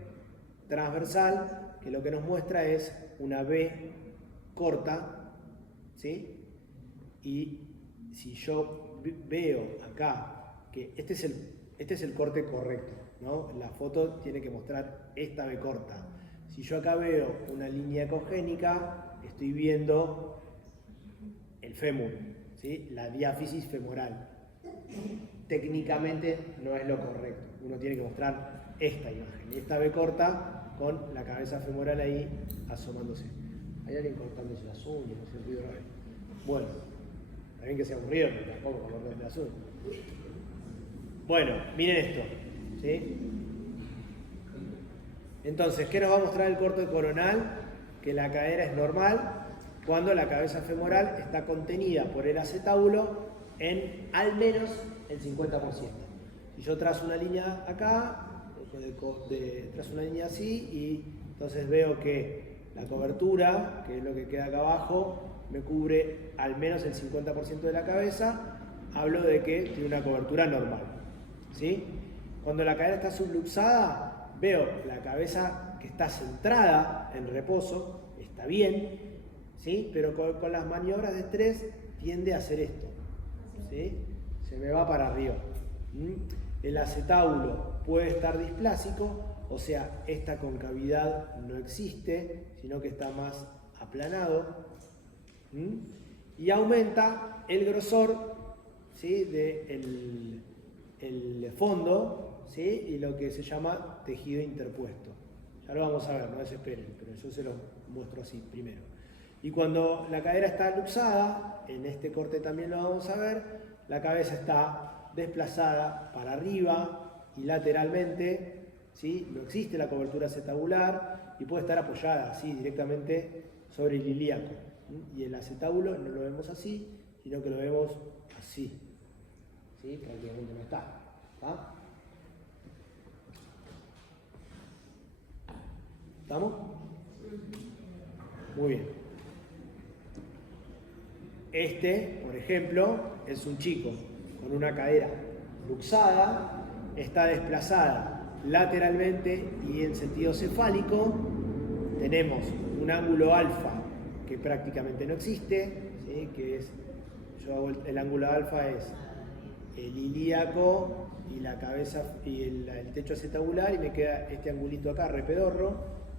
transversal, que lo que nos muestra es una B corta, ¿sí? Y si yo veo acá que este es el corte correcto, ¿no? La foto tiene que mostrar esta B corta. Si yo acá veo una línea ecogénica, estoy viendo el fémur, ¿sí? La diáfisis femoral. Técnicamente no es lo correcto. Uno tiene que mostrar esta imagen. Y esta B corta con la cabeza femoral ahí asomándose. Hay alguien cortándose las uñas, no sé el ruido raro. Bueno, también que sea aburrido, pero tampoco cortarse las uñas. Bueno, miren esto, ¿sí? Entonces, ¿qué nos va a mostrar el corte coronal? Que la cadera es normal cuando la cabeza femoral está contenida por el acetábulo en al menos el 50%. Si yo trazo una línea acá, trazo una línea así, y entonces veo que la cobertura, que es lo que queda acá abajo, me cubre al menos el 50% de la cabeza, hablo de que tiene una cobertura normal, ¿sí? Cuando la cadera está subluxada, veo la cabeza que está centrada en reposo, está bien, ¿sí? Pero con las maniobras de estrés tiende a hacer esto, ¿sí? Se me va para arriba. El acetábulo puede estar displásico, o sea, esta concavidad no existe, sino que está más aplanado. Y aumenta el grosor, ¿sí? del el fondo, ¿sí? Y lo que se llama tejido interpuesto. Ya lo vamos a ver, no desesperen, pero yo se lo muestro así primero. Y cuando la cadera está luxada, en este corte también lo vamos a ver, la cabeza está desplazada para arriba y lateralmente, ¿sí? No existe la cobertura acetabular y puede estar apoyada así directamente sobre el ilíaco. Y el acetábulo no lo vemos así, sino que lo vemos así, ¿sí? Prácticamente no está. ¿Está? ¿Estamos? Muy bien. Este, por ejemplo, es un chico con una cadera luxada, está desplazada lateralmente y en sentido cefálico. Tenemos un ángulo alfa que prácticamente no existe, ¿sí? Que es, el ángulo alfa es el ilíaco y la cabeza y el techo acetabular, y me queda este angulito acá, repedorro,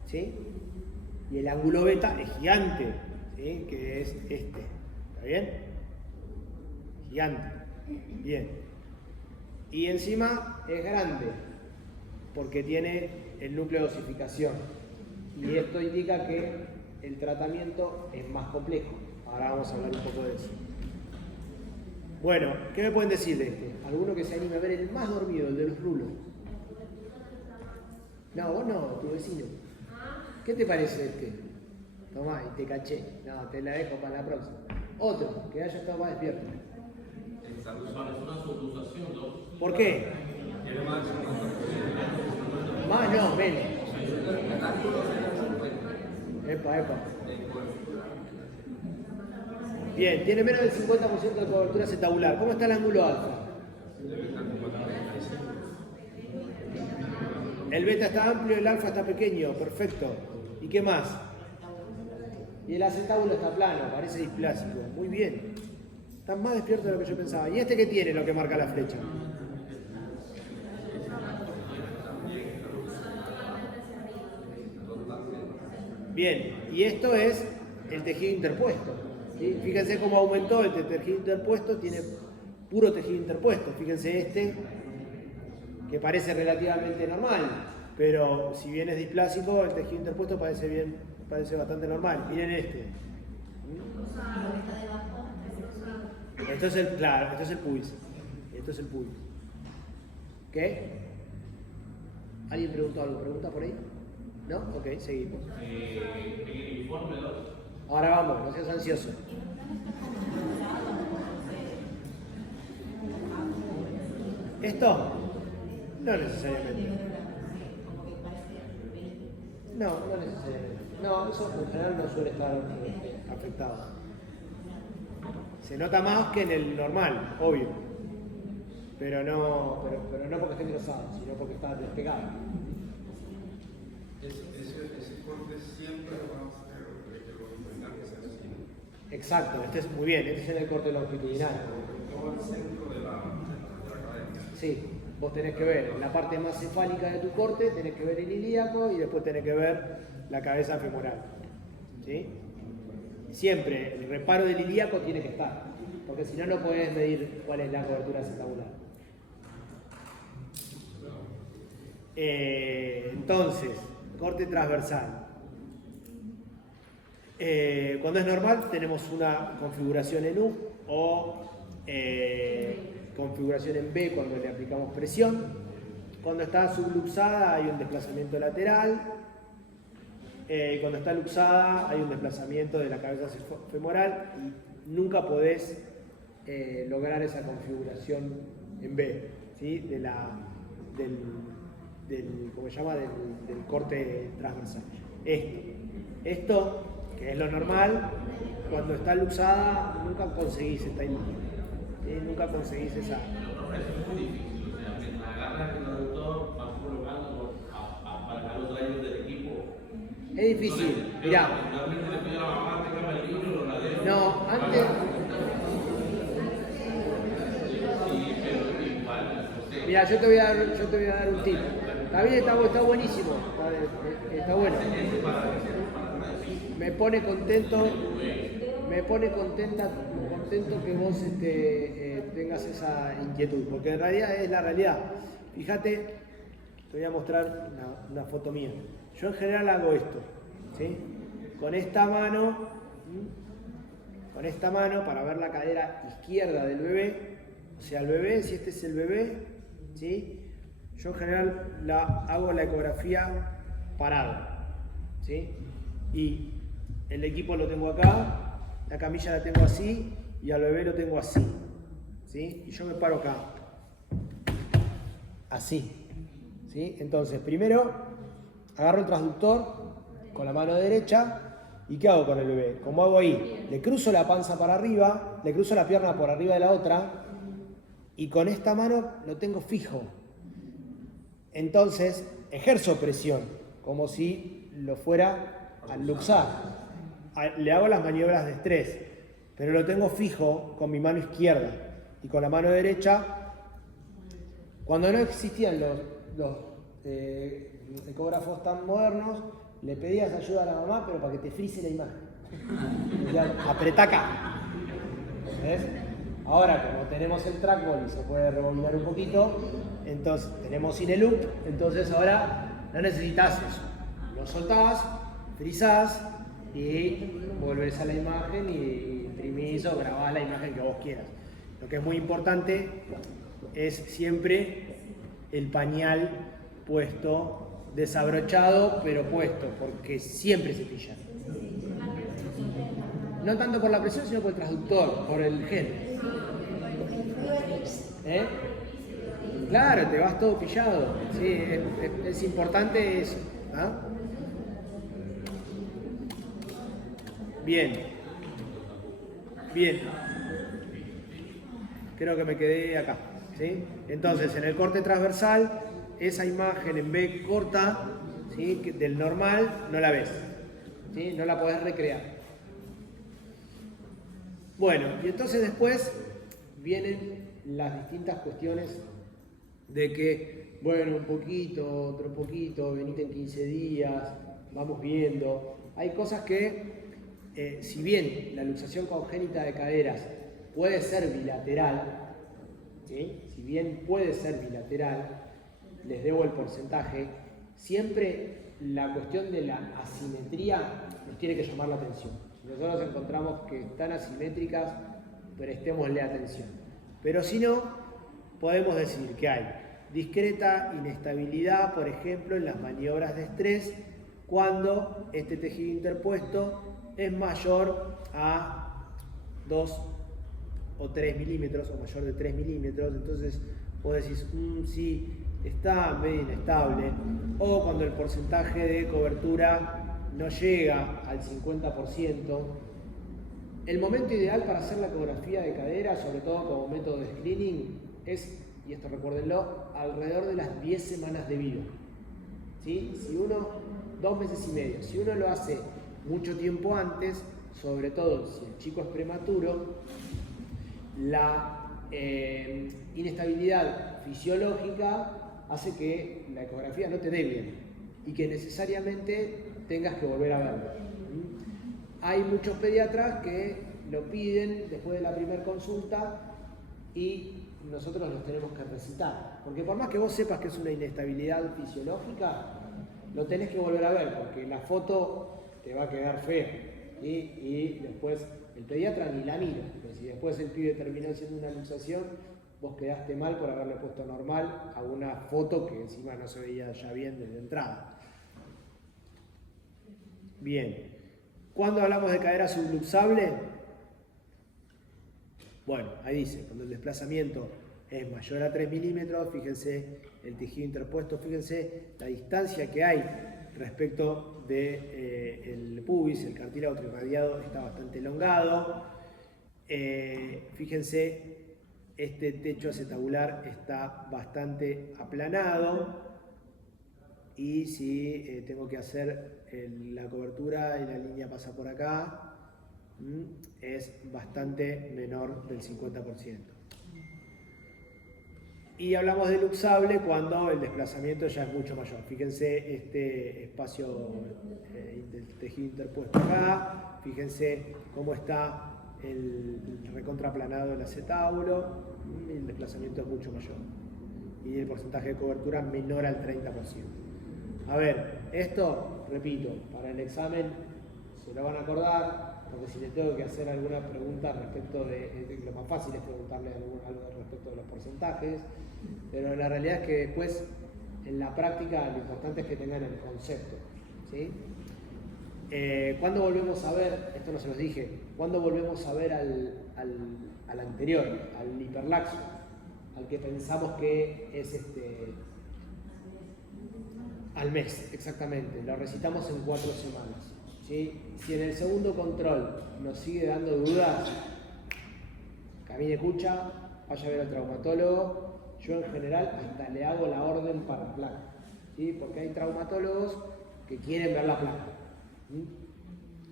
¿sí? Y el ángulo beta es gigante, ¿sí? Que es este. ¿Está bien? Gigante. Bien. Y encima es grande, porque tiene el núcleo de osificación. Y esto indica que el tratamiento es más complejo. Ahora vamos a hablar un poco de eso. Bueno, ¿qué me pueden decir de este? ¿Alguno que se anime a ver el más dormido, el de los rulos? No, vos no, tu vecino. ¿Qué te parece este? Tomá, y te caché. No, te la dejo para la próxima. Otro, que haya estado más despierto. Es una subluxación, ¿no? ¿Por qué? Más no, menos. Epa. Bien, tiene menos del 50% de cobertura acetabular. ¿Cómo está el ángulo alfa? El beta está amplio, el alfa está pequeño, perfecto. ¿Y qué más? Y el acetábulo está plano, parece displásico. Muy bien. Están más despiertos de lo que yo pensaba. ¿Y este qué tiene, lo que marca la flecha? Bien, y esto es el tejido interpuesto. ¿Sí? Fíjense cómo aumentó el tejido interpuesto, tiene puro tejido interpuesto. Fíjense este, que parece relativamente normal, pero si bien es displásico, el tejido interpuesto parece bastante normal. Miren este. Esto es claro, esto es el pubis. Esto es el pubis. ¿Qué? ¿Alguien preguntó algo? ¿Pregunta por ahí? ¿No? Ok, seguimos. El informe 2. Ahora vamos, no seas ansioso. ¿Esto? No necesariamente. No necesariamente. No, eso en general no suele estar afectado. Se nota más que en el normal, obvio. Pero no porque esté engrosado, sino porque está despegado. Ese corte siempre va a ser que lo tenga que ser así. Exacto, este es muy bien, este es en el corte longitudinal. Todo el centro de la cadena. Sí, vos tenés que ver la parte más cefálica de tu corte, tenés que ver el ilíaco y después tenés que ver la cabeza femoral. ¿Sí? Siempre el reparo del ilíaco tiene que estar, porque si no, no podés medir cuál es la cobertura acetabular. Entonces, corte transversal. Cuando es normal tenemos una configuración en U o configuración en B cuando le aplicamos presión. Cuando está subluxada hay un desplazamiento lateral. Cuando está luxada hay un desplazamiento de la cabeza femoral y nunca podés lograr esa configuración en B, ¿sí? del ¿cómo se llama? Del corte transversal. Esto, que es lo normal, cuando está luxada nunca conseguís esta imagen. Nunca conseguís esa. Es muy difícil, o sea, mientras agarras el traductor, vas colocando para los rayos del equipo. Es difícil, mirá. Realmente le pido a la mamá que cambie el libro, la de. No, antes. Sí, pero igual, no sé. Mira, yo te voy a dar un tip. Está bien, está buenísimo. Está bueno. Me pone contento que vos tengas esa inquietud, porque en realidad es la realidad. Fíjate, te voy a mostrar una foto mía. Yo en general hago esto, ¿sí? Con esta mano para ver la cadera izquierda del bebé, o sea, el bebé, si este es el bebé, ¿sí? Yo en general hago la ecografía parado, ¿sí? Y el equipo lo tengo acá, la camilla la tengo así y al bebé lo tengo así, ¿sí? Y yo me paro acá, así, ¿sí? Entonces, primero agarro el transductor con la mano derecha y ¿qué hago con el bebé? Como hago ahí, le cruzo la panza para arriba, le cruzo la pierna por arriba de la otra y con esta mano lo tengo fijo. Entonces, ejerzo presión, como si lo fuera a luxar. Le hago las maniobras de estrés, pero lo tengo fijo con mi mano izquierda y con la mano derecha. Cuando no existían los ecógrafos tan modernos, le pedías ayuda a la mamá, pero para que te frise la imagen. O sea, apretá acá. ¿Ves? Ahora, como tenemos el trackball y se puede rebobinar un poquito, entonces tenemos cine loop, entonces ahora no necesitas eso. Lo soltás, frizás y volvés a la imagen y imprimís o grabás la imagen que vos quieras. Lo que es muy importante es siempre el pañal puesto, desabrochado, pero puesto, porque siempre se pilla. No tanto por la presión, sino por el transductor, por el gel. Claro, te vas todo pillado. Sí, es importante eso. ¿Ah? Bien. Creo que me quedé acá. ¿Sí? Entonces, en el corte transversal, esa imagen en B corta, ¿sí? Del normal, no la ves. ¿Sí? No la podés recrear. Bueno, y entonces después vienen las distintas cuestiones de que, bueno, un poquito, otro poquito, venite en 15 días, vamos viendo. Hay cosas que, si bien la luxación congénita de caderas puede ser bilateral, ¿sí? Si bien puede ser bilateral, les debo el porcentaje, siempre la cuestión de la asimetría nos tiene que llamar la atención. Si nosotros encontramos que están asimétricas, prestémosle atención. Pero si no, podemos decir que hay discreta inestabilidad, por ejemplo, en las maniobras de estrés, cuando este tejido interpuesto es mayor a 2 o 3 milímetros, o mayor de 3 milímetros, entonces vos decís, sí, está medio inestable, o cuando el porcentaje de cobertura no llega al 50%. El momento ideal para hacer la ecografía de cadera, sobre todo como método de screening, es, y esto recuérdenlo, alrededor de las 10 semanas de vida. ¿Sí? Si uno, 2 meses y medio, si uno lo hace mucho tiempo antes, sobre todo si el chico es prematuro, la inestabilidad fisiológica hace que la ecografía no te dé bien y que necesariamente tengas que volver a verlo. Hay muchos pediatras que lo piden después de la primera consulta y nosotros los tenemos que recitar. Porque por más que vos sepas que es una inestabilidad fisiológica, lo tenés que volver a ver porque la foto te va a quedar fea. Y después el pediatra ni la mira. Pero si después el pibe terminó haciendo una luxación, vos quedaste mal por haberle puesto normal a una foto que encima no se veía ya bien desde entrada. Bien. ¿Cuándo hablamos de cadera subluxable? Bueno, ahí dice, cuando el desplazamiento es mayor a 3 milímetros, fíjense el tejido interpuesto, fíjense la distancia que hay respecto del pubis, el cartílago trirradiado está bastante elongado. Fíjense, este techo acetabular está bastante aplanado. Y si tengo que hacer la cobertura y la línea pasa por acá, es bastante menor del 50%. Y hablamos de luxable cuando el desplazamiento ya es mucho mayor. Fíjense este espacio del tejido interpuesto acá, fíjense cómo está el recontraplanado del acetábulo, y el desplazamiento es mucho mayor. Y el porcentaje de cobertura menor al 30%. A ver, esto, repito, para el examen se lo van a acordar, porque si le tengo que hacer alguna pregunta respecto lo más fácil es preguntarle algo respecto de los porcentajes, pero la realidad es que después, en la práctica, lo importante es que tengan el concepto, ¿sí? ¿Cuándo volvemos a ver, esto no se los dije, cuándo volvemos a ver al anterior, al hiperlaxo, al que pensamos que es al mes, exactamente, lo recitamos en 4 semanas. ¿Sí? Si en el segundo control nos sigue dando dudas, camine cucha, vaya a ver al traumatólogo. Yo en general hasta le hago la orden para placa, ¿sí? Porque hay traumatólogos que quieren ver la placa.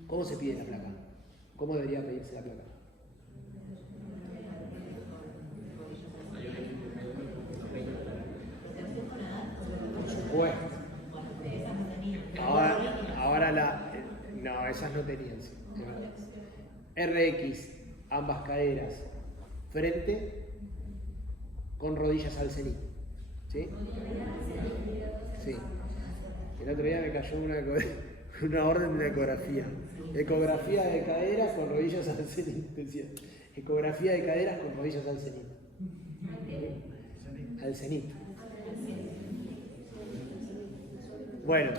¿Cómo se pide la placa? ¿Cómo debería pedirse la placa? Por supuesto. Ahora no, esas no tenían, sí, RX, ambas caderas, frente, con rodillas al cenit. ¿Sí? Sí. El otro día me cayó una orden de ecografía. Ecografía de caderas con rodillas al cenit, decía. Ecografía de caderas con rodillas al cenit. Al cenit. Bueno.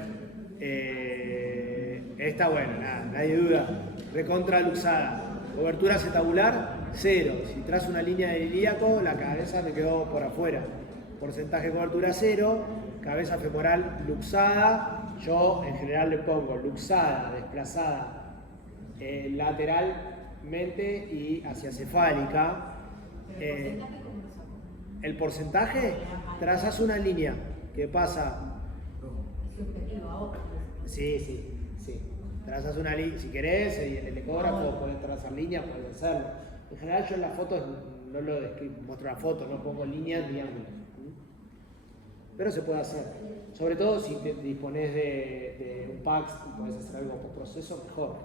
Esta, bueno, nada, nadie duda. Recontra luxada. Cobertura acetabular, 0. Si trazo una línea de ilíaco, la cabeza me quedó por afuera. Porcentaje de cobertura 0. Cabeza femoral luxada. Yo en general le pongo luxada, desplazada lateralmente y hacia cefálica. El porcentaje, trazas una línea que pasa. Sí. Trazas una línea, si querés, y en el ecógrafo podés trazar líneas, podés hacerlo. En general yo en las fotos no lo describo, muestro la foto, no pongo líneas ni ángulos. pero se puede hacer. Sobre todo si disponés de un PAX y podés hacer algo por proceso, mejor.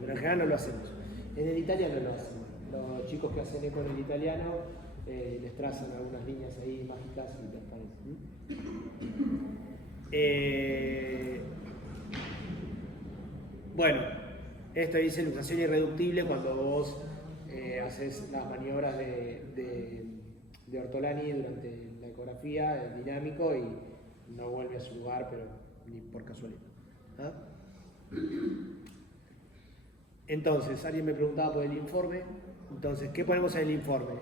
Pero en general no lo hacemos. En el italiano lo hacemos. Los chicos que hacen eco en el italiano les trazan algunas líneas ahí mágicas y les ponen. Bueno, esto dice luxación irreductible cuando vos haces las maniobras de Ortolani durante la ecografía, el dinámico, y no vuelve a su lugar, pero ni por casualidad. ¿Ah? Entonces, alguien me preguntaba por el informe. Entonces, ¿qué ponemos en el informe?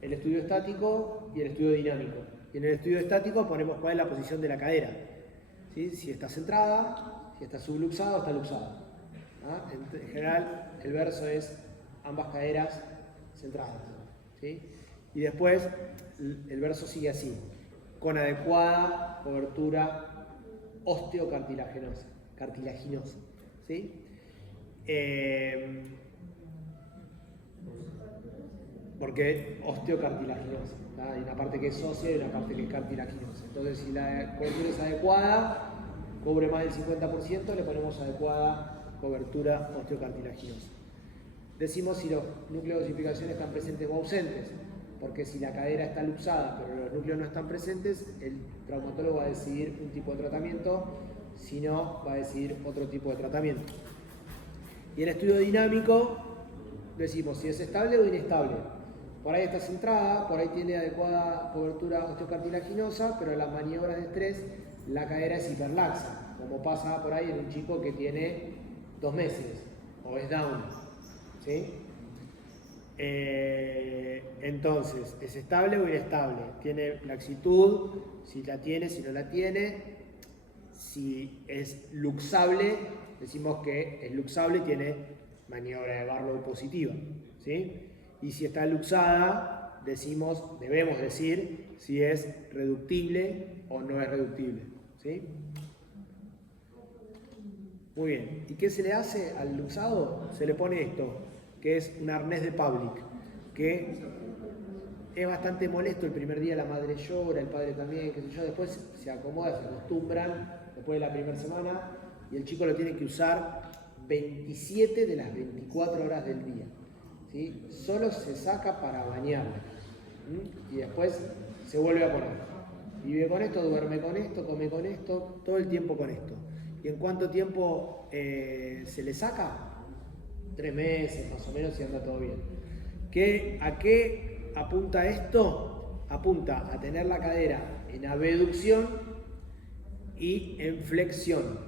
El estudio estático y el estudio dinámico. Y en el estudio estático ponemos cuál es la posición de la cadera. ¿Sí? Si está centrada, si está subluxada o está luxada. ¿Ah? En general, el verso es ambas caderas centradas. ¿Sí? Y después, el verso sigue así, con adecuada cobertura osteocartilaginosa. ¿Sí? Porque osteocartilaginosa. ¿Tá? Hay una parte que es ósea y una parte que es cartilaginosa. Entonces, si la cobertura es adecuada, cubre más del 50%, le ponemos adecuada cobertura osteocartilaginosa. Decimos si los núcleos de dosificación están presentes o ausentes, porque si la cadera está luxada pero los núcleos no están presentes, el traumatólogo va a decidir un tipo de tratamiento, si no, va a decidir otro tipo de tratamiento. Y en estudio dinámico decimos si es estable o inestable. Por ahí está centrada, por ahí tiene adecuada cobertura osteocartilaginosa, pero en las maniobras de estrés la cadera es hiperlaxa, como pasa por ahí en un chico que tiene 2 meses o es down. ¿Sí? Entonces, ¿es estable o inestable? ¿Tiene laxitud? Si la tiene, si no la tiene. Si es luxable, decimos que es luxable y tiene maniobra de Barlow positiva. ¿Sí? Y si está luxada, debemos decir si es reductible o no es reductible. ¿Sí? Muy bien. ¿Y qué se le hace al luxado? Se le pone esto, que es un arnés de Public, que es bastante molesto. El primer día la madre llora, el padre también, qué sé yo. Después se acomoda, se acostumbran, después de la primera semana, y el chico lo tiene que usar 27 de las 24 horas del día. ¿Sí? Solo se saca para bañarla. Y después se vuelve a poner. Vive con esto, duerme con esto, come con esto, todo el tiempo con esto. ¿Y en cuánto tiempo se le saca? 3 meses más o menos, si anda todo bien. ¿A qué apunta esto? Apunta a tener la cadera en abducción y en flexión.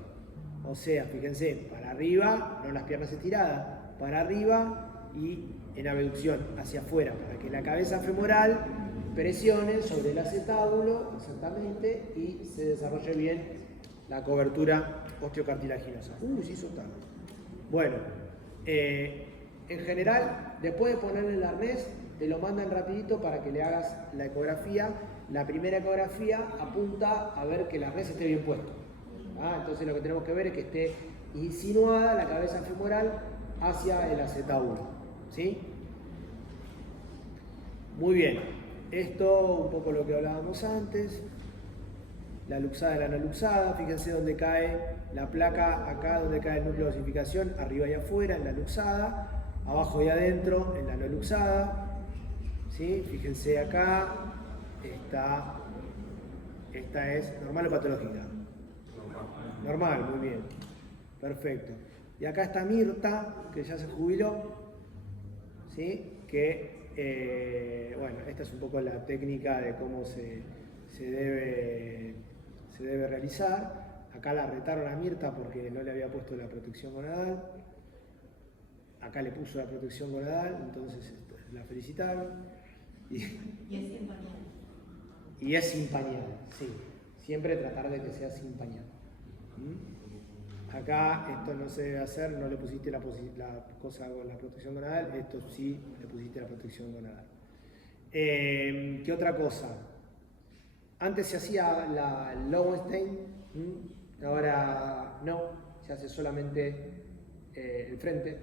O sea, fíjense, para arriba, no las piernas estiradas, para arriba y en abducción, hacia afuera, para que la cabeza femoral presione sobre el acetábulo, exactamente, y se desarrolle bien la cobertura osteocartilaginosa. Se hizo tarde. Bueno, en general, después de ponerle el arnés, te lo mandan rapidito para que le hagas la ecografía. La primera ecografía apunta a ver que el arnés esté bien puesto. Entonces lo que tenemos que ver es que esté insinuada la cabeza femoral hacia el acetábulo. ¿Sí? Muy bien. Esto un poco lo que hablábamos antes. La luxada y la no luxada. Fíjense dónde cae la placa, acá donde cae el núcleo de dosificación, arriba y afuera en la luxada, abajo y adentro en la no luxada. ¿Sí? Fíjense acá, esta es normal o patológica. Normal, muy bien. Perfecto. Y acá está Mirta, que ya se jubiló. ¿Sí? Que, bueno, esta es un poco la técnica de cómo se debe realizar. Acá la retaron a Mirta porque no le había puesto la protección gonadal. Acá le puso la protección gonadal, entonces la felicitaron. Y es sin pañal. Y es sin pañal, sí. Siempre tratar de que sea sin pañal. Acá esto no se debe hacer, no le pusiste la protección gonadal, esto sí le pusiste la protección gonadal. ¿Qué otra cosa? Antes se hacía la Lowenstein, ahora no, se hace solamente el frente,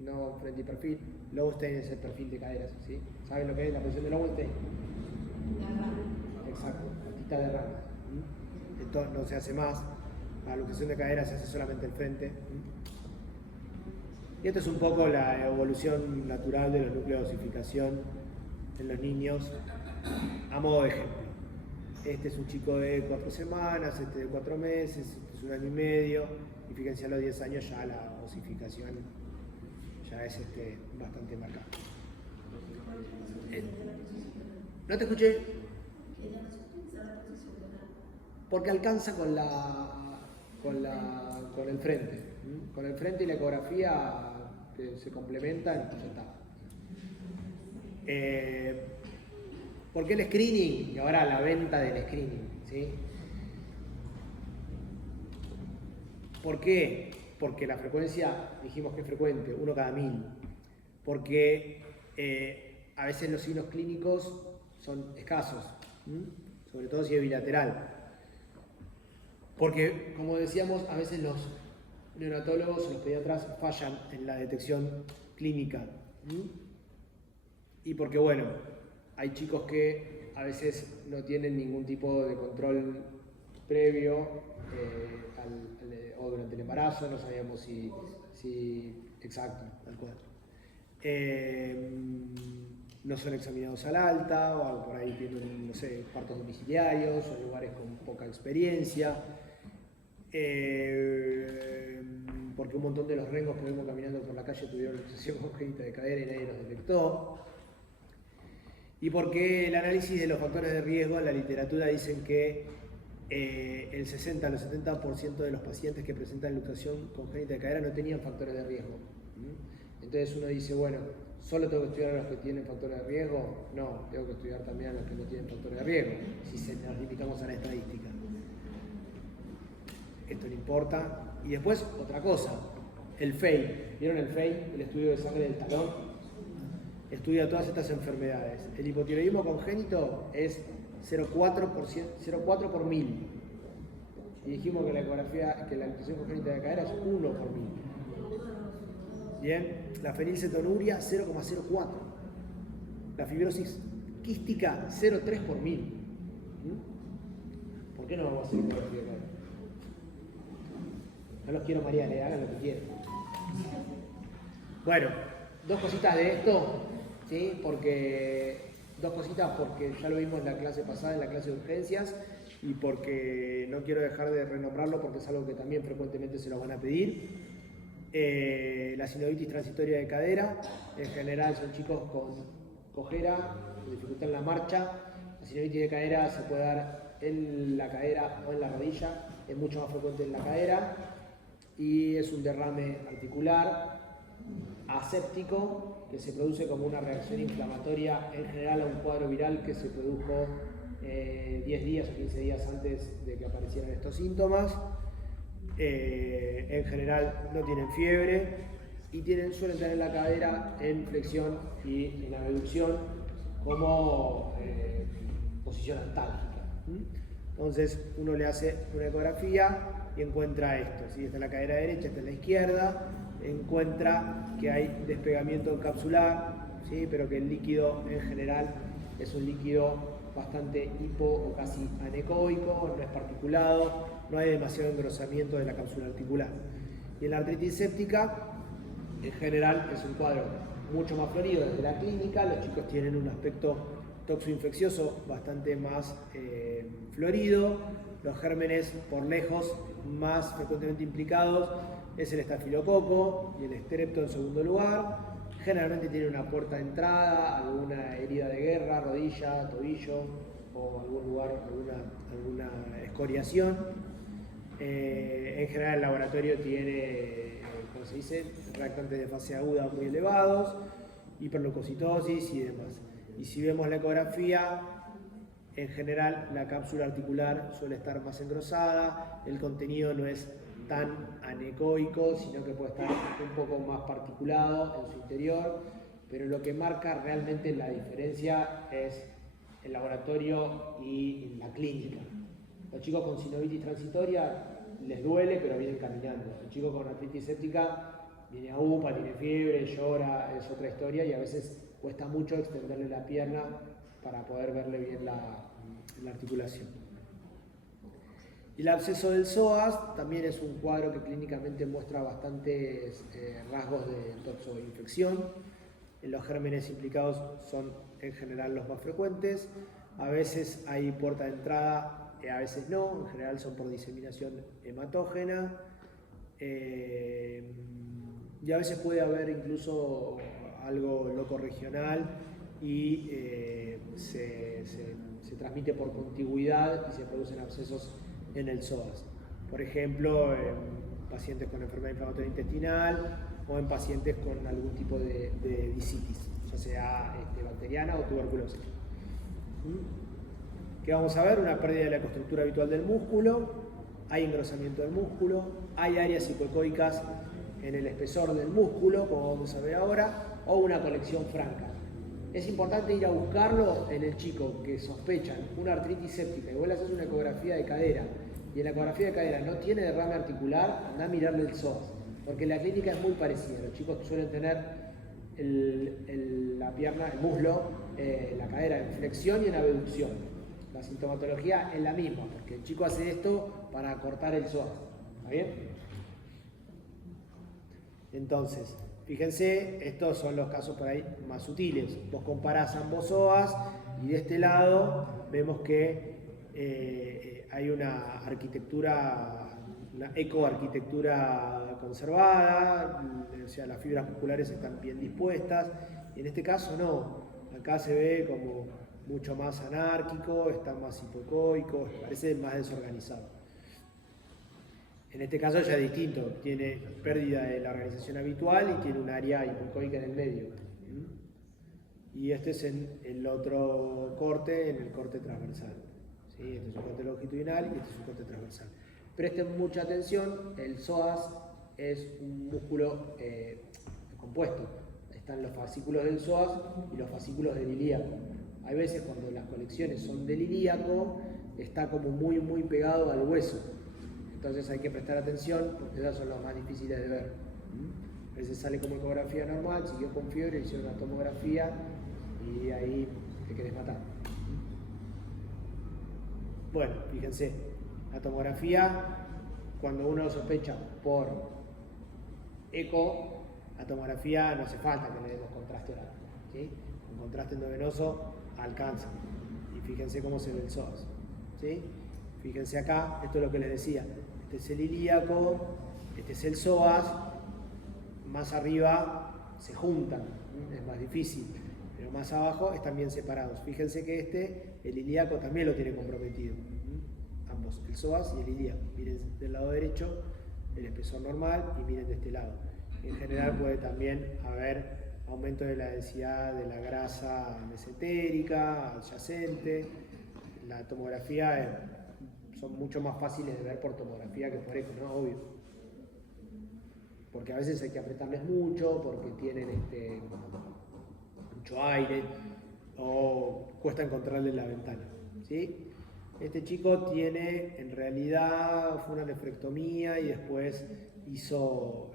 no frente y perfil. Lowenstein es el perfil de caderas, ¿sí? ¿Saben lo que es la posición de Lowenstein? Exacto. Está derrame. Esto no se hace más. La luxación de cadera se hace solamente el frente. Y esto es un poco la evolución natural de los núcleos de osificación en los niños, a modo de ejemplo. Este es un chico de 4 semanas, este de 4 meses, este es 1 año y medio, y fíjense a los 10 años ya la osificación ya es bastante marcada. ¿No te escuché? Porque alcanza con el frente. Con el frente y la ecografía que se complementan, ya está. ¿Por qué el screening? Y ahora la venta del screening, ¿sí? ¿Por qué? Porque la frecuencia, dijimos que es frecuente, 1 cada 1000. Porque a veces los signos clínicos son escasos, sobre todo si es bilateral. Porque, como decíamos, a veces los neonatólogos o los pediatras fallan en la detección clínica. Y porque, bueno, hay chicos que a veces no tienen ningún tipo de control previo o durante el embarazo, no sabíamos si exacto, tal cual. No son examinados al alta, o por ahí tienen, no sé, partos domiciliarios, o lugares con poca experiencia. Porque un montón de los rengos que vemos caminando por la calle tuvieron luxación congénita de cadera y nadie los detectó. Y porque el análisis de los factores de riesgo en la literatura dicen que el 60 al 70% de los pacientes que presentan luxación congénita de cadera no tenían factores de riesgo. Entonces uno dice, bueno, ¿solo tengo que estudiar a los que tienen factores de riesgo? No, tengo que estudiar también a los que no tienen factores de riesgo, si nos limitamos a la estadística. Esto no importa. Y después, otra cosa, el FEI. ¿Vieron el FEI? El estudio de sangre del talón. Estudia todas estas enfermedades. El hipotiroidismo congénito es 0,4 por 1000. Y dijimos que la ecografía, que la luxación congénita de cadera es 1 por 1000. Bien, la fenilcetonuria 0,04. La fibrosis quística 0,3 por 1000. ¿Por qué no vamos a hacer ecografía de cadera? No los quiero marear, hagan lo que quieran. Bueno, dos cositas de esto, ¿sí? Dos cositas porque ya lo vimos en la clase pasada, en la clase de urgencias, y porque no quiero dejar de renombrarlo porque es algo que también frecuentemente se lo van a pedir. La sinovitis transitoria de cadera, en general son chicos con cojera, con dificultad en la marcha. La sinovitis de cadera se puede dar en la cadera o en la rodilla, es mucho más frecuente en la cadera, y es un derrame articular aséptico que se produce como una reacción inflamatoria en general a un cuadro viral que se produjo 10 días o 15 días antes de que aparecieran estos síntomas. En general no tienen fiebre y suelen tener la cadera en flexión y en abducción como posición antálgica. Entonces uno le hace una ecografía y encuentra esto, ¿sí? Esta es la cadera derecha, esta es la izquierda, encuentra que hay despegamiento capsular, ¿sí? Pero que el líquido en general es un líquido bastante hipo o casi anecoico, no es particulado, no hay demasiado engrosamiento de la cápsula articular. Y en la artritis séptica, en general, es un cuadro mucho más florido desde la clínica, los chicos tienen un aspecto toxoinfeccioso bastante más florido, los gérmenes por lejos más frecuentemente implicados es el estafilococo y el estrepto en segundo lugar. Generalmente tiene una puerta de entrada, alguna herida de guerra, rodilla, tobillo o algún lugar, alguna escoriación. En general el laboratorio tiene, ¿cómo se dice?, reactantes de fase aguda muy elevados, hiperleucocitosis y demás. Y si vemos la ecografía, en general la cápsula articular suele estar más engrosada, el contenido no es tan anecoico, sino que puede estar un poco más particulado en su interior, pero lo que marca realmente la diferencia es el laboratorio y la clínica. Los chicos con sinovitis transitoria les duele, pero vienen caminando. El chico con artritis séptica viene a UPA, tiene fiebre, llora, es otra historia, y a veces cuesta mucho extenderle la pierna para poder verle bien la articulación. Y el absceso del psoas también es un cuadro que clínicamente muestra bastantes rasgos de toxoinfección. Los gérmenes implicados son en general los más frecuentes. A veces hay puerta de entrada, a veces no. En general son por diseminación hematógena. Y a veces puede haber incluso algo loco regional y se transmite por contigüidad y se producen abscesos en el psoas. Por ejemplo, en pacientes con enfermedad inflamatoria intestinal o en pacientes con algún tipo de discitis, ya sea bacteriana o tuberculosa. ¿Qué vamos a ver? Una pérdida de la ecoestructura habitual del músculo, hay engrosamiento del músculo, hay áreas hipoecoicas en el espesor del músculo, como vamos a ver ahora, o una colección franca. Es importante ir a buscarlo en el chico que sospechan una artritis séptica y vos le haces una ecografía de cadera y en la ecografía de cadera no tiene derrame articular, anda a mirarle el psoas, porque la clínica es muy parecida. Los chicos suelen tener la pierna, el muslo, la cadera en flexión y en abducción. La sintomatología es la misma, porque el chico hace esto para cortar el psoas. ¿Está bien? Entonces, fíjense, estos son los casos por ahí más sutiles. Vos comparás ambos psoas y de este lado vemos que hay una arquitectura, una ecoarquitectura conservada, o sea, las fibras musculares están bien dispuestas. Y en este caso no, acá se ve como mucho más anárquico, está más hipoecoico, parece más desorganizado. En este caso ya es distinto, tiene pérdida de la organización habitual y tiene un área hipoecoica en el medio. Y este es en el otro corte, en el corte transversal. ¿Sí? Este es un corte longitudinal y este es un corte transversal. Presten mucha atención, el psoas es un músculo compuesto. Están los fascículos del psoas y los fascículos del ilíaco. Hay veces cuando las colecciones son del ilíaco, está como muy pegado al hueso. Entonces hay que prestar atención porque esos son los más difíciles de ver. A veces sale como ecografía normal, siguió con fiebre, hicieron una tomografía y ahí te querés matar. Bueno, fíjense, la tomografía, cuando uno lo sospecha por eco, la tomografía no hace falta que le demos contraste oral. ¿Sí? Un contraste endovenoso alcanza. Y fíjense cómo se ve el psoas. ¿Sí? Fíjense acá, esto es lo que les decía. Este es el ilíaco, este es el psoas, más arriba se juntan, es más difícil, pero más abajo están bien separados. Fíjense que el ilíaco también lo tiene comprometido, ambos, el psoas y el ilíaco. Miren del lado derecho el espesor normal y miren de este lado. En general puede también haber aumento de la densidad de la grasa mesentérica, adyacente. La tomografía son mucho más fáciles de ver por tomografía que por eco, ¿no? Obvio. Porque a veces hay que apretarles mucho, porque tienen mucho aire, o cuesta encontrarle la ventana, ¿sí? Este chico tiene, en realidad, fue una nefrectomía y después hizo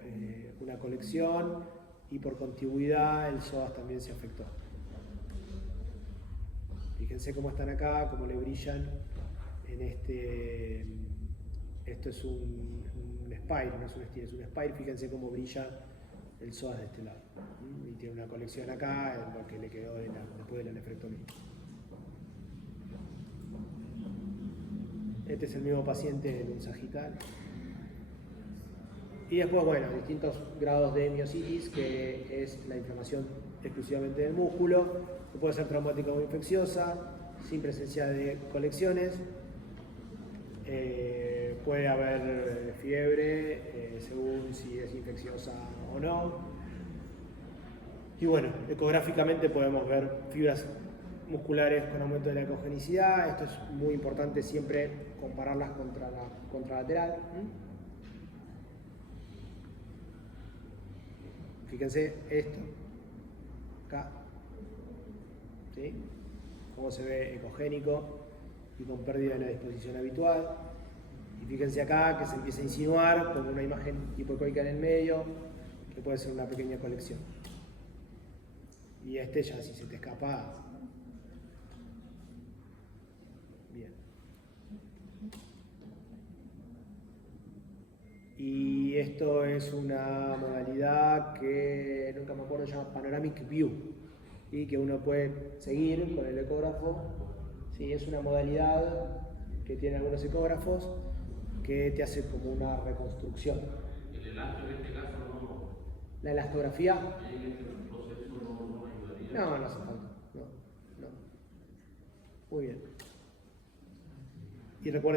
una colección y por contigüidad el psoas también se afectó. Fíjense cómo están acá, cómo le brillan en esto es un spire, no es un steel, es un spire. Fíjense cómo brilla el psoas de este lado. Y tiene una colección acá, en lo que le quedó después de la nefrectomía. Este es el mismo paciente en un sagital. Y después, bueno, distintos grados de miositis, que es la inflamación exclusivamente del músculo, que puede ser traumática o infecciosa, sin presencia de colecciones. Puede haber fiebre, según si es infecciosa o no. Y bueno, ecográficamente podemos ver fibras musculares con aumento de la ecogenicidad. Esto es muy importante siempre compararlas contra la contralateral. Fíjense esto, acá, ¿sí? Cómo se ve ecogénico y con pérdida de la disposición habitual. Y fíjense acá que se empieza a insinuar con una imagen hipoecoica en el medio, que puede ser una pequeña colección. Y ya si se te escapa. Bien. Esto es una modalidad que nunca me acuerdo, se llama Panoramic View y que uno puede seguir con el ecógrafo. Sí, es una modalidad que tienen algunos ecógrafos que te hace como una reconstrucción. El elasto en este caso no. La elastografía, En este proceso no ayudaría. no hace falta. No. Muy bien. Y recuerden